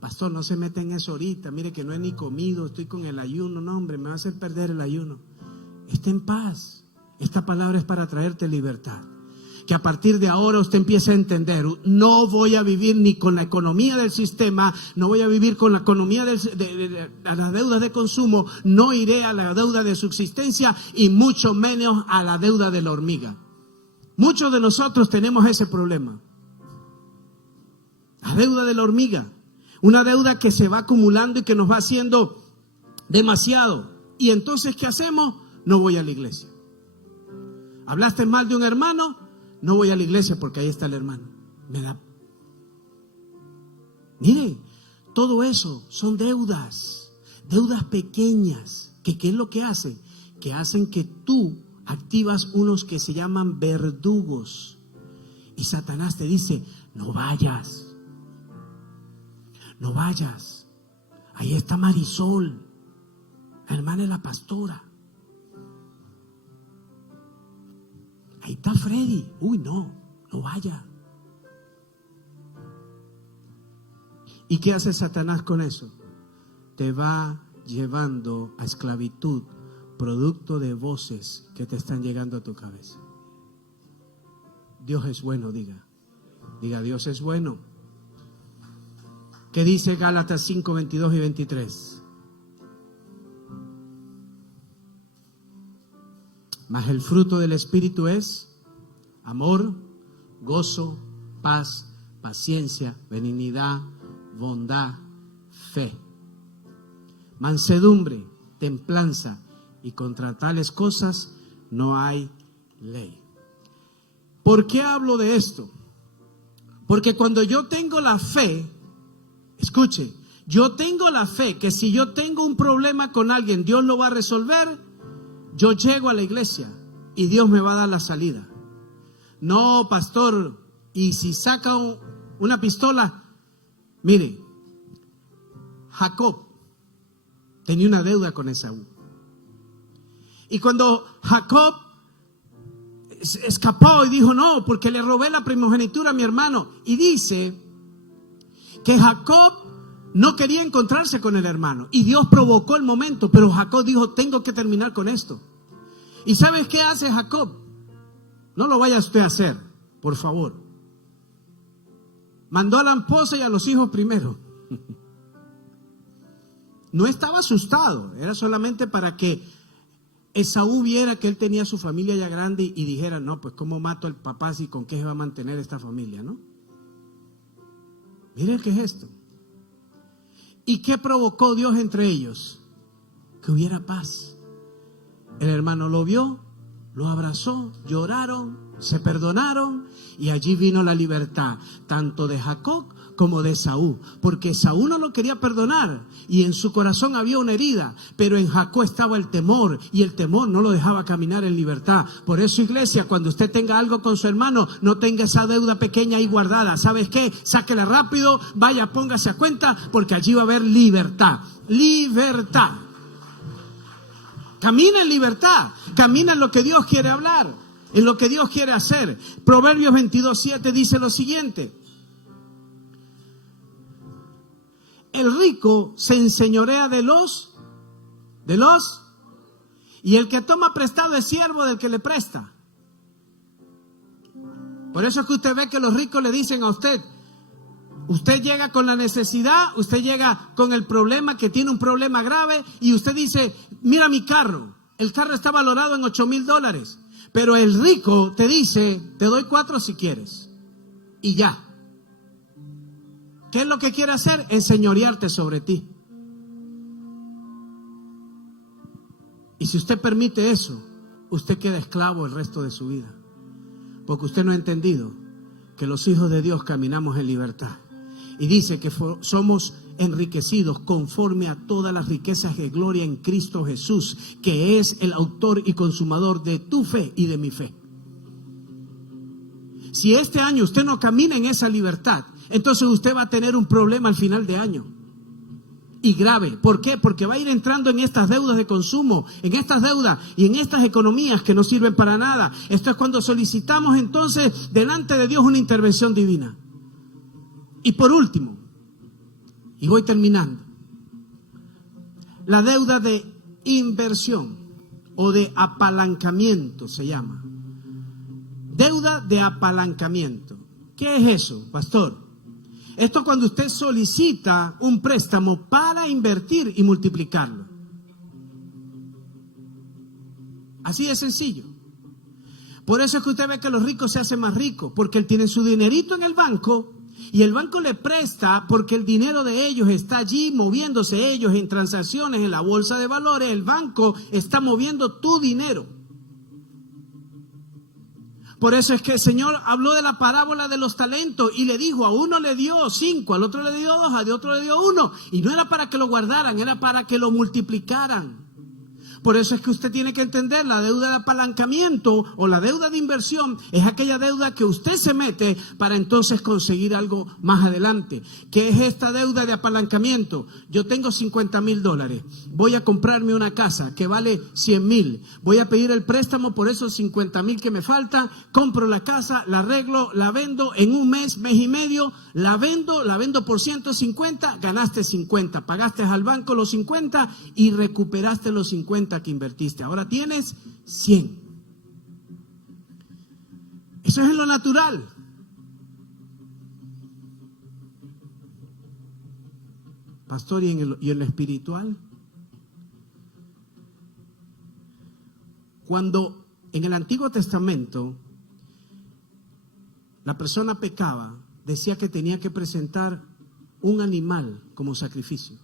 Pastor, no se meta en eso ahorita. Mire que no he ni comido, estoy con el ayuno. No, hombre, me va a hacer perder el ayuno. Esté en paz. Esta palabra es para traerte libertad. Que a partir de ahora usted empiece a entender, no voy a vivir ni con la economía del sistema, no voy a vivir con la economía de las deudas de consumo, no iré a la deuda de subsistencia y mucho menos a la deuda de la hormiga. Muchos de nosotros tenemos ese problema. La deuda de la hormiga, una deuda que se va acumulando y que nos va haciendo demasiado. Y entonces, ¿qué hacemos? No voy a la iglesia. ¿Hablaste mal de un hermano? No voy a la iglesia porque ahí está el hermano. Me da. Mire, todo eso son deudas pequeñas ¿Qué es lo que hacen? Que hacen que tú activas unos que se llaman verdugos. Y Satanás te dice, no vayas. No vayas. Ahí está Marisol, la hermana de la pastora. Ahí está Freddy. Uy, no vaya. ¿Y qué hace Satanás con eso? Te va llevando a esclavitud, producto de voces que te están llegando a tu cabeza. Dios es bueno, diga Dios es bueno. ¿Qué dice Gálatas 5, 22 y 23? Mas el fruto del Espíritu es amor, gozo, paz, paciencia, benignidad, bondad, fe, mansedumbre, templanza, y contra tales cosas no hay ley. ¿Por qué hablo de esto? Porque cuando yo tengo la fe, escuche, yo tengo la fe que si yo tengo un problema con alguien, Dios lo va a resolver. Yo llego a la iglesia y Dios me va a dar la salida. No, pastor, y si saca una pistola, mire, Jacob tenía una deuda con Esaú. Y cuando Jacob escapó y dijo, no, porque le robé la primogenitura a mi hermano. Y dice que Jacob no quería encontrarse con el hermano. Y Dios provocó el momento, pero Jacob dijo, tengo que terminar con esto. ¿Y sabes qué hace Jacob? No lo vaya usted a hacer, por favor. Mandó a la esposa y a los hijos primero. No estaba asustado, era solamente para que Esaú viera que él tenía su familia ya grande y dijera, no, pues cómo mato al papá si con qué se va a mantener esta familia, ¿no? Miren qué es esto. ¿Y qué provocó Dios entre ellos? Que hubiera paz. El hermano lo vio, lo abrazó, lloraron, se perdonaron y allí vino la libertad, tanto de Jacob como de Esaú, porque Esaú no lo quería perdonar y en su corazón había una herida, pero en Jacob estaba el temor y el temor no lo dejaba caminar en libertad. Por eso, iglesia, cuando usted tenga algo con su hermano, no tenga esa deuda pequeña ahí guardada. ¿Sabes qué? Sáquela rápido, vaya, póngase a cuenta, porque allí va a haber libertad. Libertad. Camina en libertad, camina en lo que Dios quiere hablar, en lo que Dios quiere hacer. Proverbios 22:7 dice lo siguiente: el rico se enseñorea de los, y el que toma prestado es siervo del que le presta. Por eso es que usted ve que los ricos le dicen a usted, usted llega con la necesidad, usted llega con el problema, que tiene un problema grave, y usted dice, mira mi carro, el carro está valorado en $8,000, pero el rico te dice, te doy 4 si quieres, y ya. ¿Qué es lo que quiere hacer? Enseñorearte sobre ti. Y si usted permite eso, usted queda esclavo el resto de su vida, porque usted no ha entendido que los hijos de Dios caminamos en libertad. Y dice que somos enriquecidos conforme a todas las riquezas de gloria en Cristo Jesús, que es el autor y consumador de tu fe y de mi fe. Si este año usted no camina en esa libertad, entonces usted va a tener un problema al final de año. Y grave. ¿Por qué? Porque va a ir entrando en estas deudas de consumo, en estas deudas y en estas economías que no sirven para nada. Esto es cuando solicitamos entonces delante de Dios una intervención divina. Y por último, y voy terminando, la deuda de inversión o de apalancamiento se llama. Deuda de apalancamiento. ¿Qué es eso, pastor? Esto cuando usted solicita un préstamo para invertir y multiplicarlo. Así de sencillo. Por eso es que usted ve que los ricos se hacen más ricos, porque él tiene su dinerito en el banco y el banco le presta porque el dinero de ellos está allí moviéndose, ellos en transacciones en la bolsa de valores, el banco está moviendo tu dinero. Por eso es que el Señor habló de la parábola de los talentos y le dijo, a uno le dio 5, al otro le dio 2, al otro le dio 1. Y no era para que lo guardaran, era para que lo multiplicaran. Por eso es que usted tiene que entender, la deuda de apalancamiento o la deuda de inversión es aquella deuda que usted se mete para entonces conseguir algo más adelante. ¿Qué es esta deuda de apalancamiento? Yo tengo $50,000, voy a comprarme una casa que vale 100,000, voy a pedir el préstamo por esos 50,000 que me faltan, compro la casa, la arreglo, la vendo en un mes, mes y medio, la vendo por 150, ganaste 50, pagaste al banco los 50 y recuperaste los 50 que invertiste. Ahora tienes 100. Eso es en lo natural. Pastor, ¿y en lo espiritual? Cuando en el Antiguo Testamento la persona pecaba, decía que tenía que presentar un animal como sacrificio.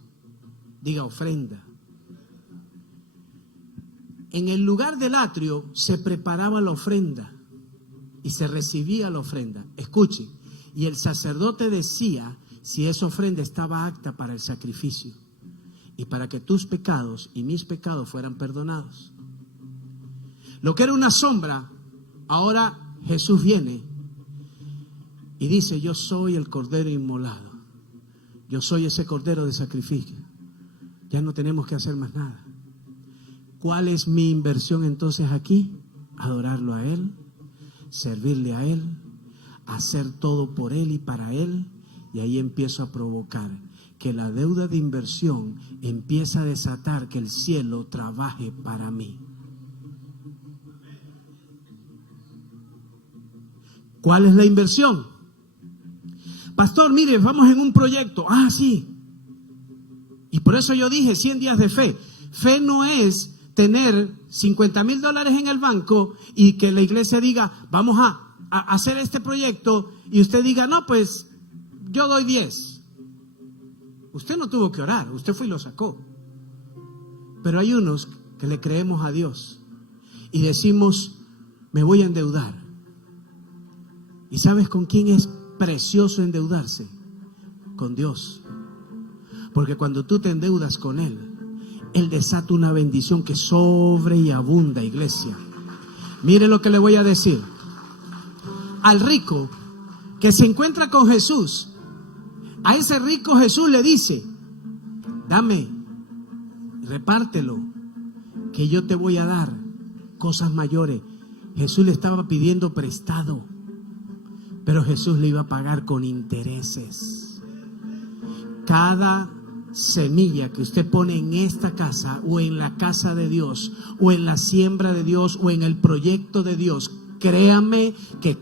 Diga, ofrenda. En el lugar del atrio se preparaba la ofrenda y se recibía la ofrenda. Escuche, y el sacerdote decía si esa ofrenda estaba apta para el sacrificio y para que tus pecados y mis pecados fueran perdonados. Lo que era una sombra, ahora Jesús viene y dice: yo soy el cordero inmolado, yo soy ese cordero de sacrificio. Ya no tenemos que hacer más nada. ¿Cuál es mi inversión entonces aquí? Adorarlo a Él, servirle a Él, hacer todo por Él y para Él. Y ahí empiezo a provocar que la deuda de inversión empieza a desatar que el cielo trabaje para mí. ¿Cuál es la inversión? Pastor, mire, vamos en un proyecto. Ah, sí. Y por eso yo dije 100 días de fe. Fe no es tener $50,000 en el banco y que la iglesia diga, vamos a hacer este proyecto, y usted diga, no, pues yo doy 10. Usted no tuvo que orar, usted fue y lo sacó. Pero hay unos que le creemos a Dios y decimos, me voy a endeudar. ¿Y sabes con quién es precioso endeudarse? Con Dios. Porque cuando tú te endeudas con Él, Él desata una bendición que sobre y abunda, iglesia. Mire lo que le voy a decir. Al rico que se encuentra con Jesús, a ese rico Jesús le dice, dame, repártelo, que yo te voy a dar cosas mayores. Jesús le estaba pidiendo prestado, pero Jesús le iba a pagar con intereses. Cada semilla que usted pone en esta casa o en la casa de Dios o en la siembra de Dios o en el proyecto de Dios, créame que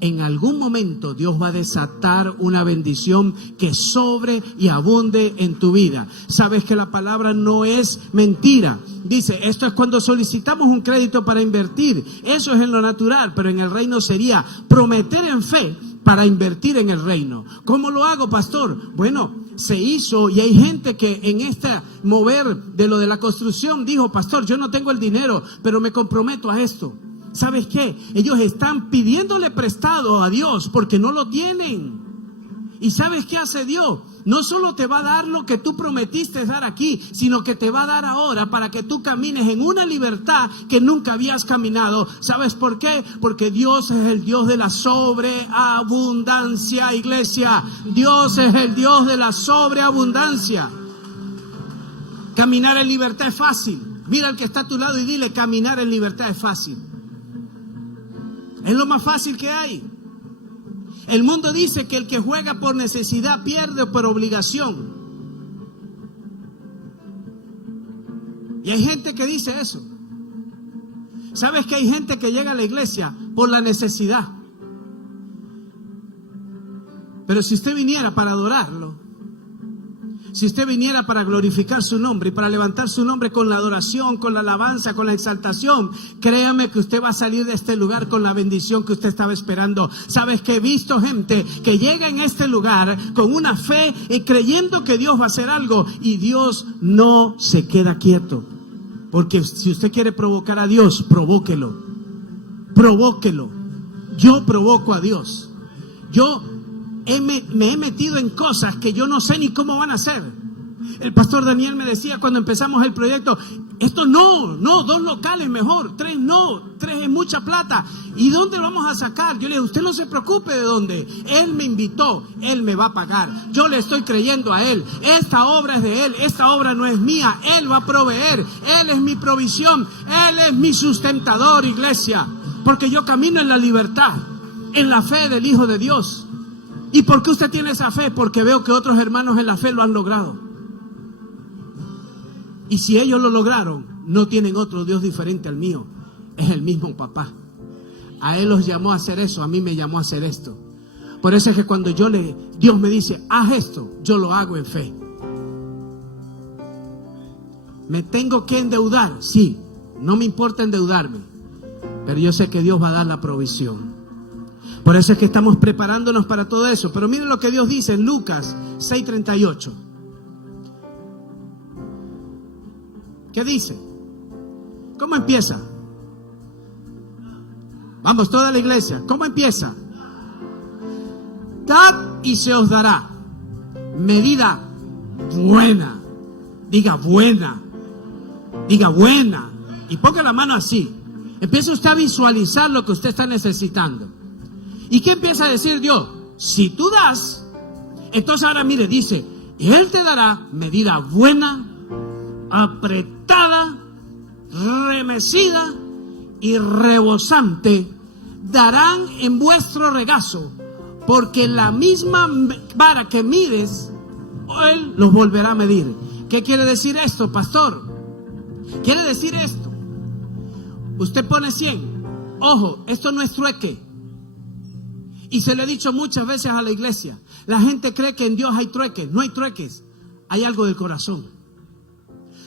en algún momento Dios va a desatar una bendición que sobre y abunde en tu vida. Sabes que la palabra no es mentira. Dice, esto es cuando solicitamos un crédito para invertir. Eso es en lo natural, pero en el reino sería prometer en fe para invertir en el reino. ¿Cómo lo hago, pastor? Bueno, se hizo, y hay gente que en este mover de lo de la construcción dijo, pastor, yo no tengo el dinero, pero me comprometo a esto. ¿Sabes qué? Ellos están pidiéndole prestado a Dios porque no lo tienen. ¿Y sabes qué hace Dios? No solo te va a dar lo que tú prometiste dar aquí, sino que te va a dar ahora para que tú camines en una libertad que nunca habías caminado. ¿Sabes por qué? Porque Dios es el Dios de la sobreabundancia, iglesia. Dios es el Dios de la sobreabundancia. Caminar en libertad es fácil. Mira al que está a tu lado y dile, caminar en libertad es fácil. Es lo más fácil que hay. El mundo dice que el que juega por necesidad pierde por obligación. Y hay gente que dice eso. ¿Sabes que hay gente que llega a la iglesia por la necesidad? Pero si usted viniera para adorarlo, si usted viniera para glorificar su nombre y para levantar su nombre con la adoración, con la alabanza, con la exaltación, créame que usted va a salir de este lugar con la bendición que usted estaba esperando. Sabes que he visto gente que llega en este lugar con una fe y creyendo que Dios va a hacer algo, y Dios no se queda quieto. Porque si usted quiere provocar a Dios, provóquelo. Provóquelo. Yo provoco a Dios. Yo me he metido en cosas que yo no sé ni cómo van a ser. El pastor Daniel me decía cuando empezamos el proyecto, Esto no, 2 locales mejor, 3 no, 3 es mucha plata. ¿Y dónde lo vamos a sacar? Yo le digo, usted no se preocupe de dónde. Él me invitó, Él me va a pagar. Yo le estoy creyendo a Él. Esta obra es de Él, esta obra no es mía. Él va a proveer, Él es mi provisión, Él es mi sustentador, iglesia. Porque yo camino en la libertad, en la fe del Hijo de Dios. ¿Y por qué usted tiene esa fe? Porque veo que otros hermanos en la fe lo han logrado. Y si ellos lo lograron, no tienen otro Dios diferente al mío. Es el mismo papá. A Él los llamó a hacer eso, a mí me llamó a hacer esto. Por eso es que cuando Dios me dice, haz esto, yo lo hago en fe. ¿Me tengo que endeudar? Sí, no me importa endeudarme. Pero yo sé que Dios va a dar la provisión. Por eso es que estamos preparándonos para todo eso. Pero miren lo que Dios dice en Lucas 6:38. ¿Qué dice? ¿Cómo empieza? Vamos, toda la iglesia. ¿Cómo empieza? Dad y se os dará. Medida buena. Diga buena. Diga buena. Y ponga la mano así. Empieza usted a visualizar lo que usted está necesitando. ¿Y qué empieza a decir Dios? Si tú das, entonces ahora mire, dice, Él te dará medida buena, apretada, remecida y rebosante, darán en vuestro regazo, porque la misma vara que mides, Él los volverá a medir. ¿Qué quiere decir esto, pastor? Quiere decir esto. Usted pone 100. Ojo, esto no es trueque. Y se lo he dicho muchas veces a la iglesia. La gente cree que en Dios hay trueques. No hay trueques. Hay algo del corazón.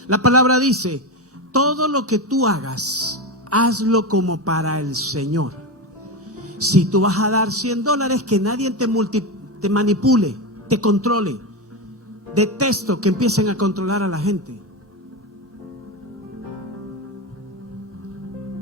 La palabra dice, todo lo que tú hagas, hazlo como para el Señor. Si tú vas a dar $100, que nadie te manipule, te controle. Detesto que empiecen a controlar a la gente.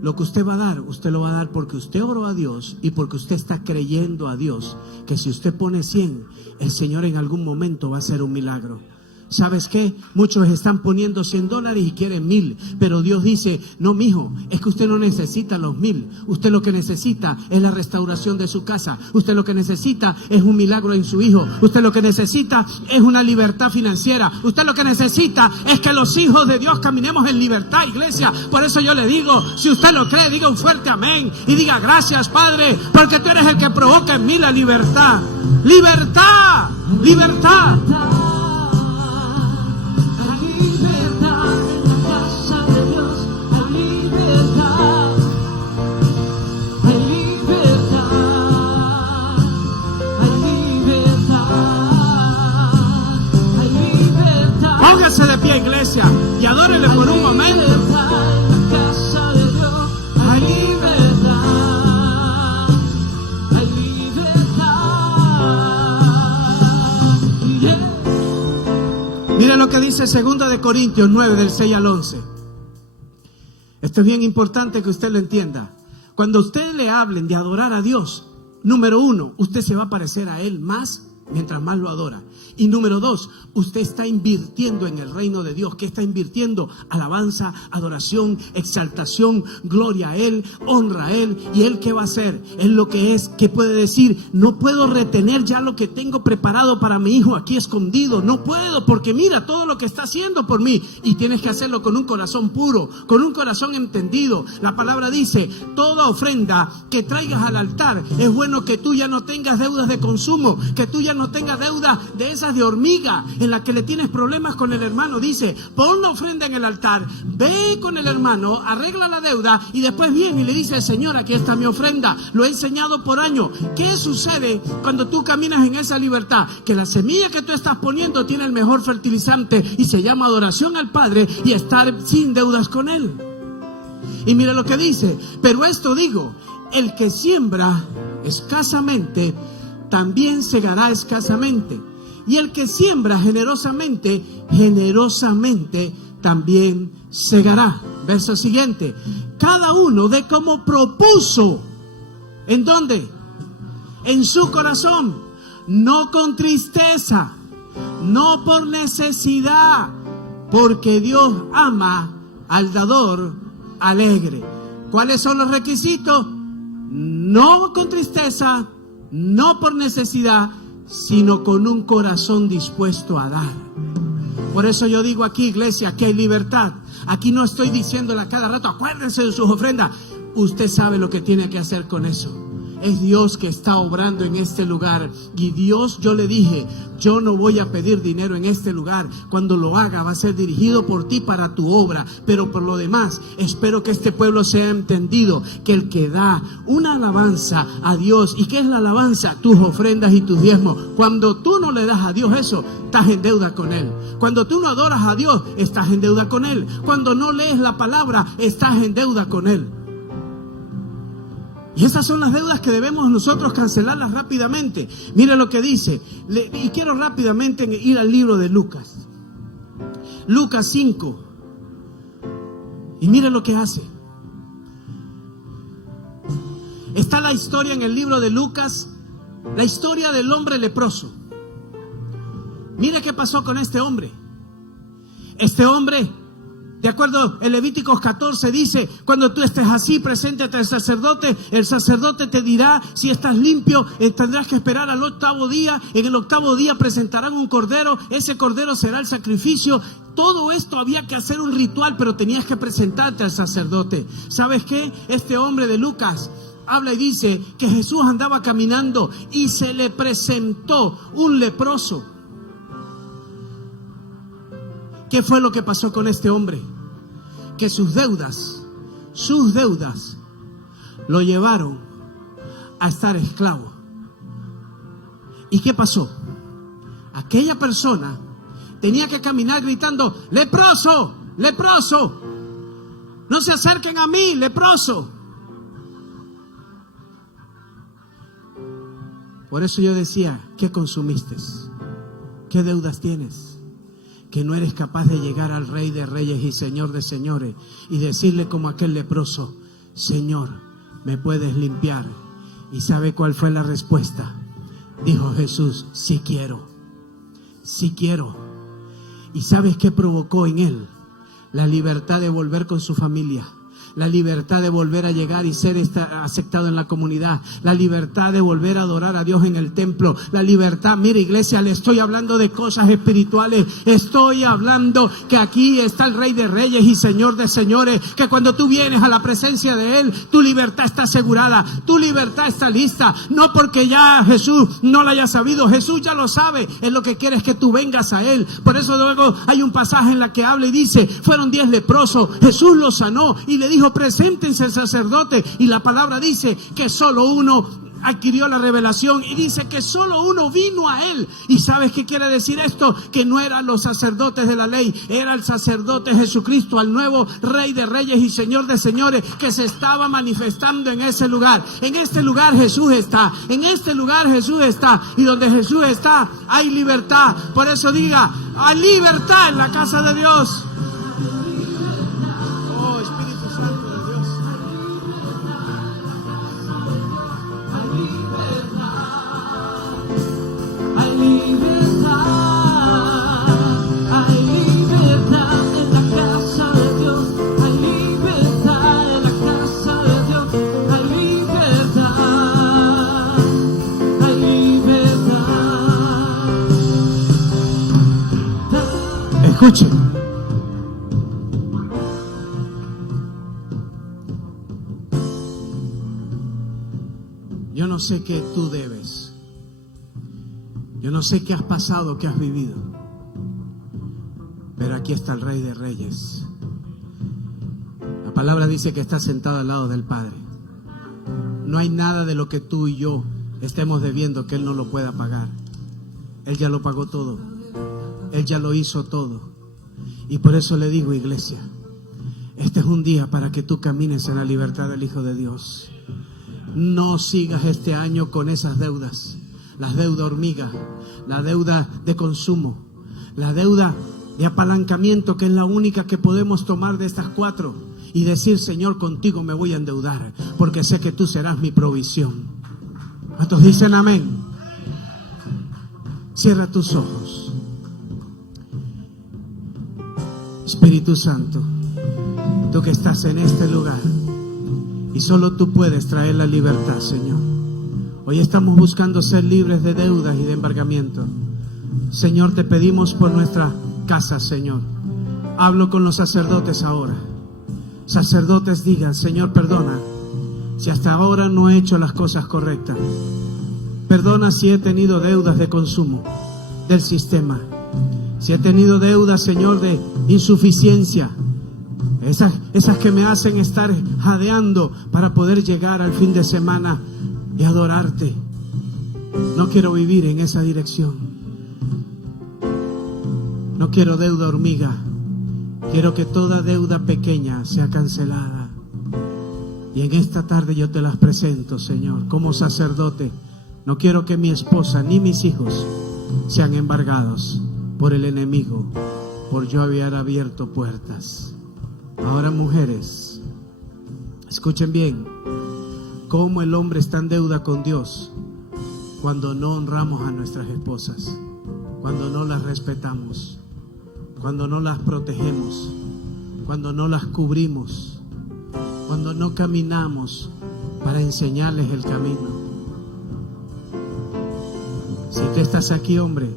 Lo que usted va a dar, usted lo va a dar porque usted oró a Dios y porque usted está creyendo a Dios que si usted pone 100, el Señor en algún momento va a hacer un milagro. ¿Sabes qué? Muchos están poniendo $100 y quieren 1000, pero Dios dice, no, mijo, es que usted no necesita los 1000. Usted lo que necesita es la restauración de su casa. Usted lo que necesita es un milagro en su hijo. Usted lo que necesita es una libertad financiera. Usted lo que necesita es que los hijos de Dios caminemos en libertad, iglesia. Por eso yo le digo, si usted lo cree, diga un fuerte amén y diga gracias, Padre, porque tú eres el que provoca en mí la libertad. ¡Libertad! ¡Libertad! Póngase de pie, iglesia, y adórele por un momento. Hay libertad, hay libertad. Mire lo que dice 2 de Corintios 9, del 6 al 11. Esto es bien importante que usted lo entienda. Cuando usted le hablen de adorar a Dios, número 1, usted se va a parecer a Él más mientras más lo adora. Y número 2, usted está invirtiendo en el reino de Dios. ¿Qué está invirtiendo? Alabanza, adoración, exaltación, gloria a Él, honra a Él. ¿Y Él qué va a hacer? Él lo que es, que puede decir, no puedo retener ya lo que tengo preparado para mi hijo aquí escondido. No puedo, porque mira todo lo que está haciendo por mí. Y tienes que hacerlo con un corazón puro, con un corazón entendido. La palabra dice, toda ofrenda que traigas al altar, es bueno que tú ya no tengas deudas de consumo, que tú ya no tengas deudas de esas de hormiga en la que le tienes problemas con el hermano. Dice, pon la ofrenda en el altar, ve con el hermano, arregla la deuda y después viene y le dice, Señor, aquí está mi ofrenda, lo he enseñado por años. ¿Qué sucede cuando tú caminas en esa libertad? Que la semilla que tú estás poniendo tiene el mejor fertilizante y se llama adoración al Padre y estar sin deudas con Él. Y mire lo que dice, pero esto digo, el que siembra escasamente también segará escasamente. Y el que siembra generosamente, generosamente también segará. Verso siguiente. Cada uno de como propuso. ¿En dónde? En su corazón. No con tristeza, no por necesidad, porque Dios ama al dador alegre. ¿Cuáles son los requisitos? No con tristeza, no por necesidad, sino con un corazón dispuesto a dar. Por eso yo digo aquí, iglesia, que hay libertad. Aquí no estoy diciéndole a cada rato, acuérdense de sus ofrendas. Usted sabe lo que tiene que hacer con eso. Es Dios que está obrando en este lugar. Y Dios, yo le dije, yo no voy a pedir dinero en este lugar. Cuando lo haga va a ser dirigido por ti para tu obra. Pero por lo demás, espero que este pueblo sea entendido que el que da una alabanza a Dios. ¿Y qué es la alabanza? Tus ofrendas y tus diezmos. Cuando tú no le das a Dios eso, estás en deuda con Él. Cuando tú no adoras a Dios, estás en deuda con Él. Cuando no lees la palabra, estás en deuda con Él. Y esas son las deudas que debemos nosotros cancelarlas rápidamente. Mire lo que dice. Y quiero rápidamente ir al libro de Lucas. Lucas 5. Y mire lo que hace. Está la historia en el libro de Lucas. La historia del hombre leproso. Mire qué pasó con este hombre. Este hombre, de acuerdo, en Levíticos 14 dice, cuando tú estés así, preséntate al sacerdote, el sacerdote te dirá si estás limpio, tendrás que esperar al 8º día, en el 8º día presentarán un cordero, ese cordero será el sacrificio. Todo esto había que hacer un ritual, pero tenías que presentarte al sacerdote. ¿Sabes qué? Este hombre de Lucas habla y dice que Jesús andaba caminando y se le presentó un leproso. ¿Qué fue lo que pasó con este hombre? Que sus deudas lo llevaron a estar esclavo. ¿Y qué pasó? Aquella persona tenía que caminar gritando, leproso, leproso, no se acerquen a mí, leproso. Por eso yo decía, ¿qué consumiste? ¿Qué deudas tienes? Que no eres capaz de llegar al Rey de Reyes y Señor de Señores y decirle como aquel leproso, Señor, ¿me puedes limpiar? ¿Y sabe cuál fue la respuesta? Dijo Jesús, sí quiero, sí quiero. ¿Y sabes qué provocó en él? La libertad de volver con su familia. La libertad de volver a llegar y ser aceptado en la comunidad. La libertad de volver a adorar a Dios en el templo. La libertad, mire iglesia, le estoy hablando de cosas espirituales. Estoy hablando que aquí está el Rey de Reyes y Señor de Señores. Que cuando tú vienes a la presencia de Él, tu libertad está asegurada. Tu libertad está lista. No porque ya Jesús no la haya sabido. Jesús ya lo sabe. Es lo que quiere es que tú vengas a Él. Por eso luego hay un pasaje en la que habla y dice, fueron 10 leprosos. Jesús los sanó y le dijo, preséntense al sacerdote, y la palabra dice que solo uno adquirió la revelación y dice que solo uno vino a él. ¿Y sabes qué quiere decir esto? Que no eran los sacerdotes de la ley, era el sacerdote Jesucristo, al nuevo Rey de Reyes y Señor de Señores, que se estaba manifestando en ese lugar. En este lugar Jesús está, en este lugar Jesús está, y donde Jesús está hay libertad. Por eso diga, hay libertad en la casa de Dios. Escuche. Yo no sé qué tú debes. Yo no sé qué has pasado, qué has vivido. Pero aquí está el Rey de Reyes. La palabra dice que está sentado al lado del Padre. No hay nada de lo que tú y yo estemos debiendo que Él no lo pueda pagar. Él ya lo pagó todo. Él ya lo hizo todo. Y por eso le digo, iglesia, este es un día para que tú camines en la libertad del Hijo de Dios. No sigas este año con esas deudas. La deuda hormiga, la deuda de consumo, la deuda de apalancamiento, que es la única que podemos tomar de estas 4 y decir, Señor, contigo me voy a endeudar porque sé que tú serás mi provisión. ¿Cuántos dicen amén? Cierra tus ojos. Espíritu Santo, Tú que estás en este lugar y solo tú puedes traer la libertad, Señor. Hoy estamos buscando ser libres de deudas y de embargamiento. Señor, te pedimos por nuestra casa, Señor. Hablo con los sacerdotes ahora. Sacerdotes, digan: Señor, perdona si hasta ahora no he hecho las cosas correctas. Perdona si he tenido deudas de consumo del sistema. Si he tenido deudas, Señor, de insuficiencia. Esas que me hacen estar jadeando para poder llegar al fin de semana y adorarte. No quiero vivir en esa dirección. No quiero deuda hormiga. Quiero que toda deuda pequeña sea cancelada. Y en esta tarde yo te las presento, Señor, como sacerdote. No quiero que mi esposa ni mis hijos sean embargados por el enemigo, por yo haber abierto puertas. Ahora, mujeres, escuchen bien. Cómo el hombre está en deuda con Dios cuando no honramos a nuestras esposas, cuando no las respetamos, cuando no las protegemos, cuando no las cubrimos, cuando no caminamos para enseñarles el camino. Si tú estás aquí, hombre,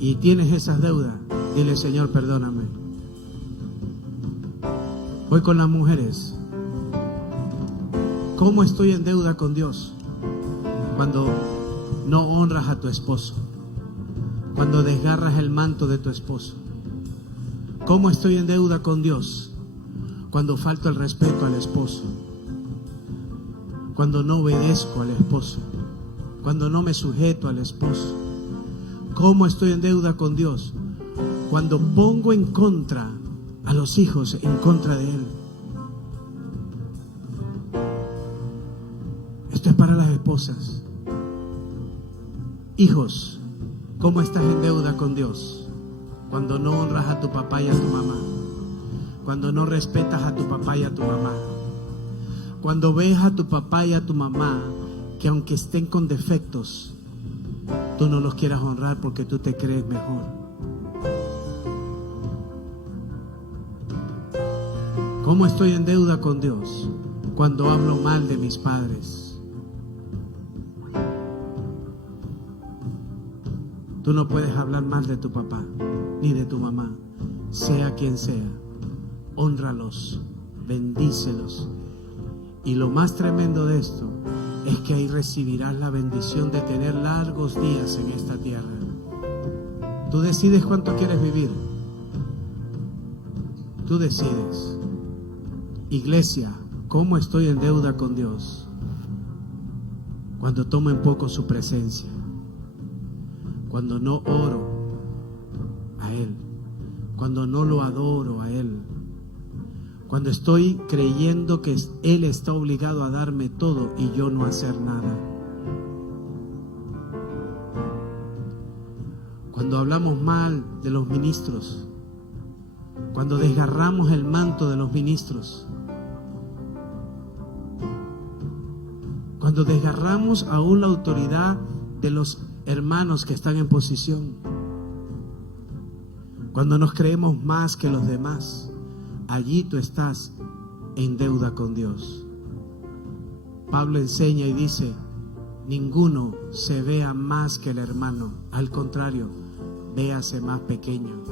y tienes esas deudas, dile: Señor, perdóname. Voy con las mujeres. ¿Cómo estoy en deuda con Dios? Cuando no honras a tu esposo, cuando desgarras el manto de tu esposo. ¿Cómo estoy en deuda con Dios? Cuando falto el respeto al esposo, cuando no obedezco al esposo, cuando no me sujeto al esposo. ¿Cómo estoy en deuda con Dios? Cuando pongo en contra a los hijos, en contra de Él. Esto es para las esposas. Hijos, ¿cómo estás en deuda con Dios? Cuando no honras a tu papá y a tu mamá, cuando no respetas a tu papá y a tu mamá, cuando ves a tu papá y a tu mamá que aunque estén con defectos, tú no los quieras honrar porque tú te crees mejor. ¿Cómo estoy en deuda con Dios? Cuando hablo mal de mis padres. Tú no puedes hablar mal de tu papá ni de tu mamá, sea quien sea. Hónralos, bendícelos. Y lo más tremendo de esto es que ahí recibirás la bendición de tener largos días en esta tierra. Tú decides cuánto quieres vivir. Tú decides. Iglesia, ¿cómo estoy en deuda con Dios? Cuando tomo en poco su presencia, cuando no oro a Él, cuando no lo adoro a Él, cuando estoy creyendo que Él está obligado a darme todo y yo no hacer nada. Cuando hablamos mal de los ministros, cuando desgarramos el manto de los ministros, cuando desgarramos aún la autoridad de los hermanos que están en posición, cuando nos creemos más que los demás, allí tú estás en deuda con Dios. Pablo enseña y dice: ninguno se vea más que el hermano, al contrario, véase más pequeño.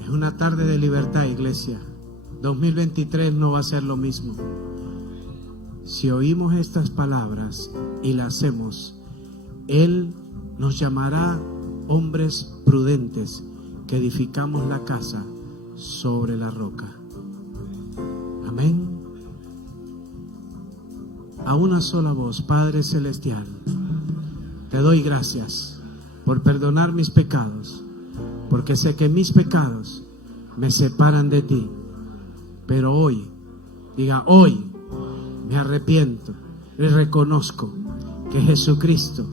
Es una tarde de libertad, iglesia. 2023 no va a ser lo mismo. Si oímos estas palabras y las hacemos, Él nos llamará hombres prudentes que edificamos la casa sobre la roca. Amén. A una sola voz: Padre Celestial, te doy gracias por perdonar mis pecados, porque sé que mis pecados me separan de ti. Pero hoy, diga hoy, me arrepiento y reconozco que Jesucristo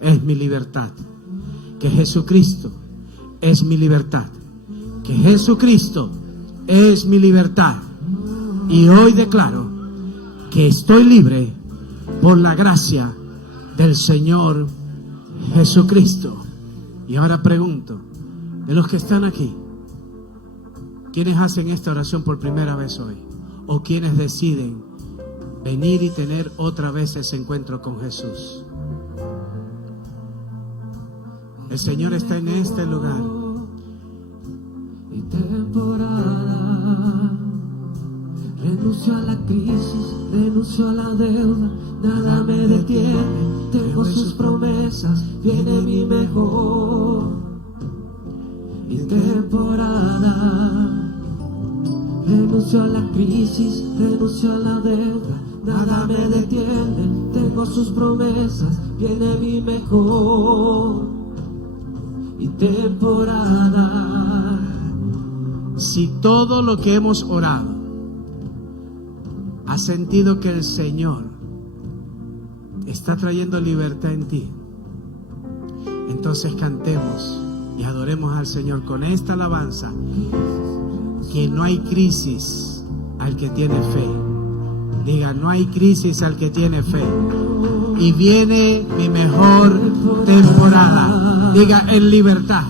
es mi libertad. Que Jesucristo es mi libertad. Que Jesucristo es mi libertad. Y hoy declaro que estoy libre por la gracia del Señor Jesucristo. Y ahora pregunto: De los que están aquí, quienes hacen esta oración por primera vez hoy, o quienes deciden venir y tener otra vez ese encuentro con Jesús. El Señor está en este lugar. Mi temporada, renuncio a la crisis, renuncio a la deuda, nada me detiene, tengo sus promesas, viene mi mejor. Mi temporada, renuncio a la crisis, renuncio a la deuda, nada me detiene, tengo sus promesas, viene mi mejor. Mi temporada. Si todo lo que hemos orado has sentido que el Señor está trayendo libertad en ti, entonces cantemos y adoremos al Señor con esta alabanza, que no hay crisis al que tiene fe. Diga, no hay crisis al que tiene fe. Y viene mi mejor temporada. Diga, en libertad.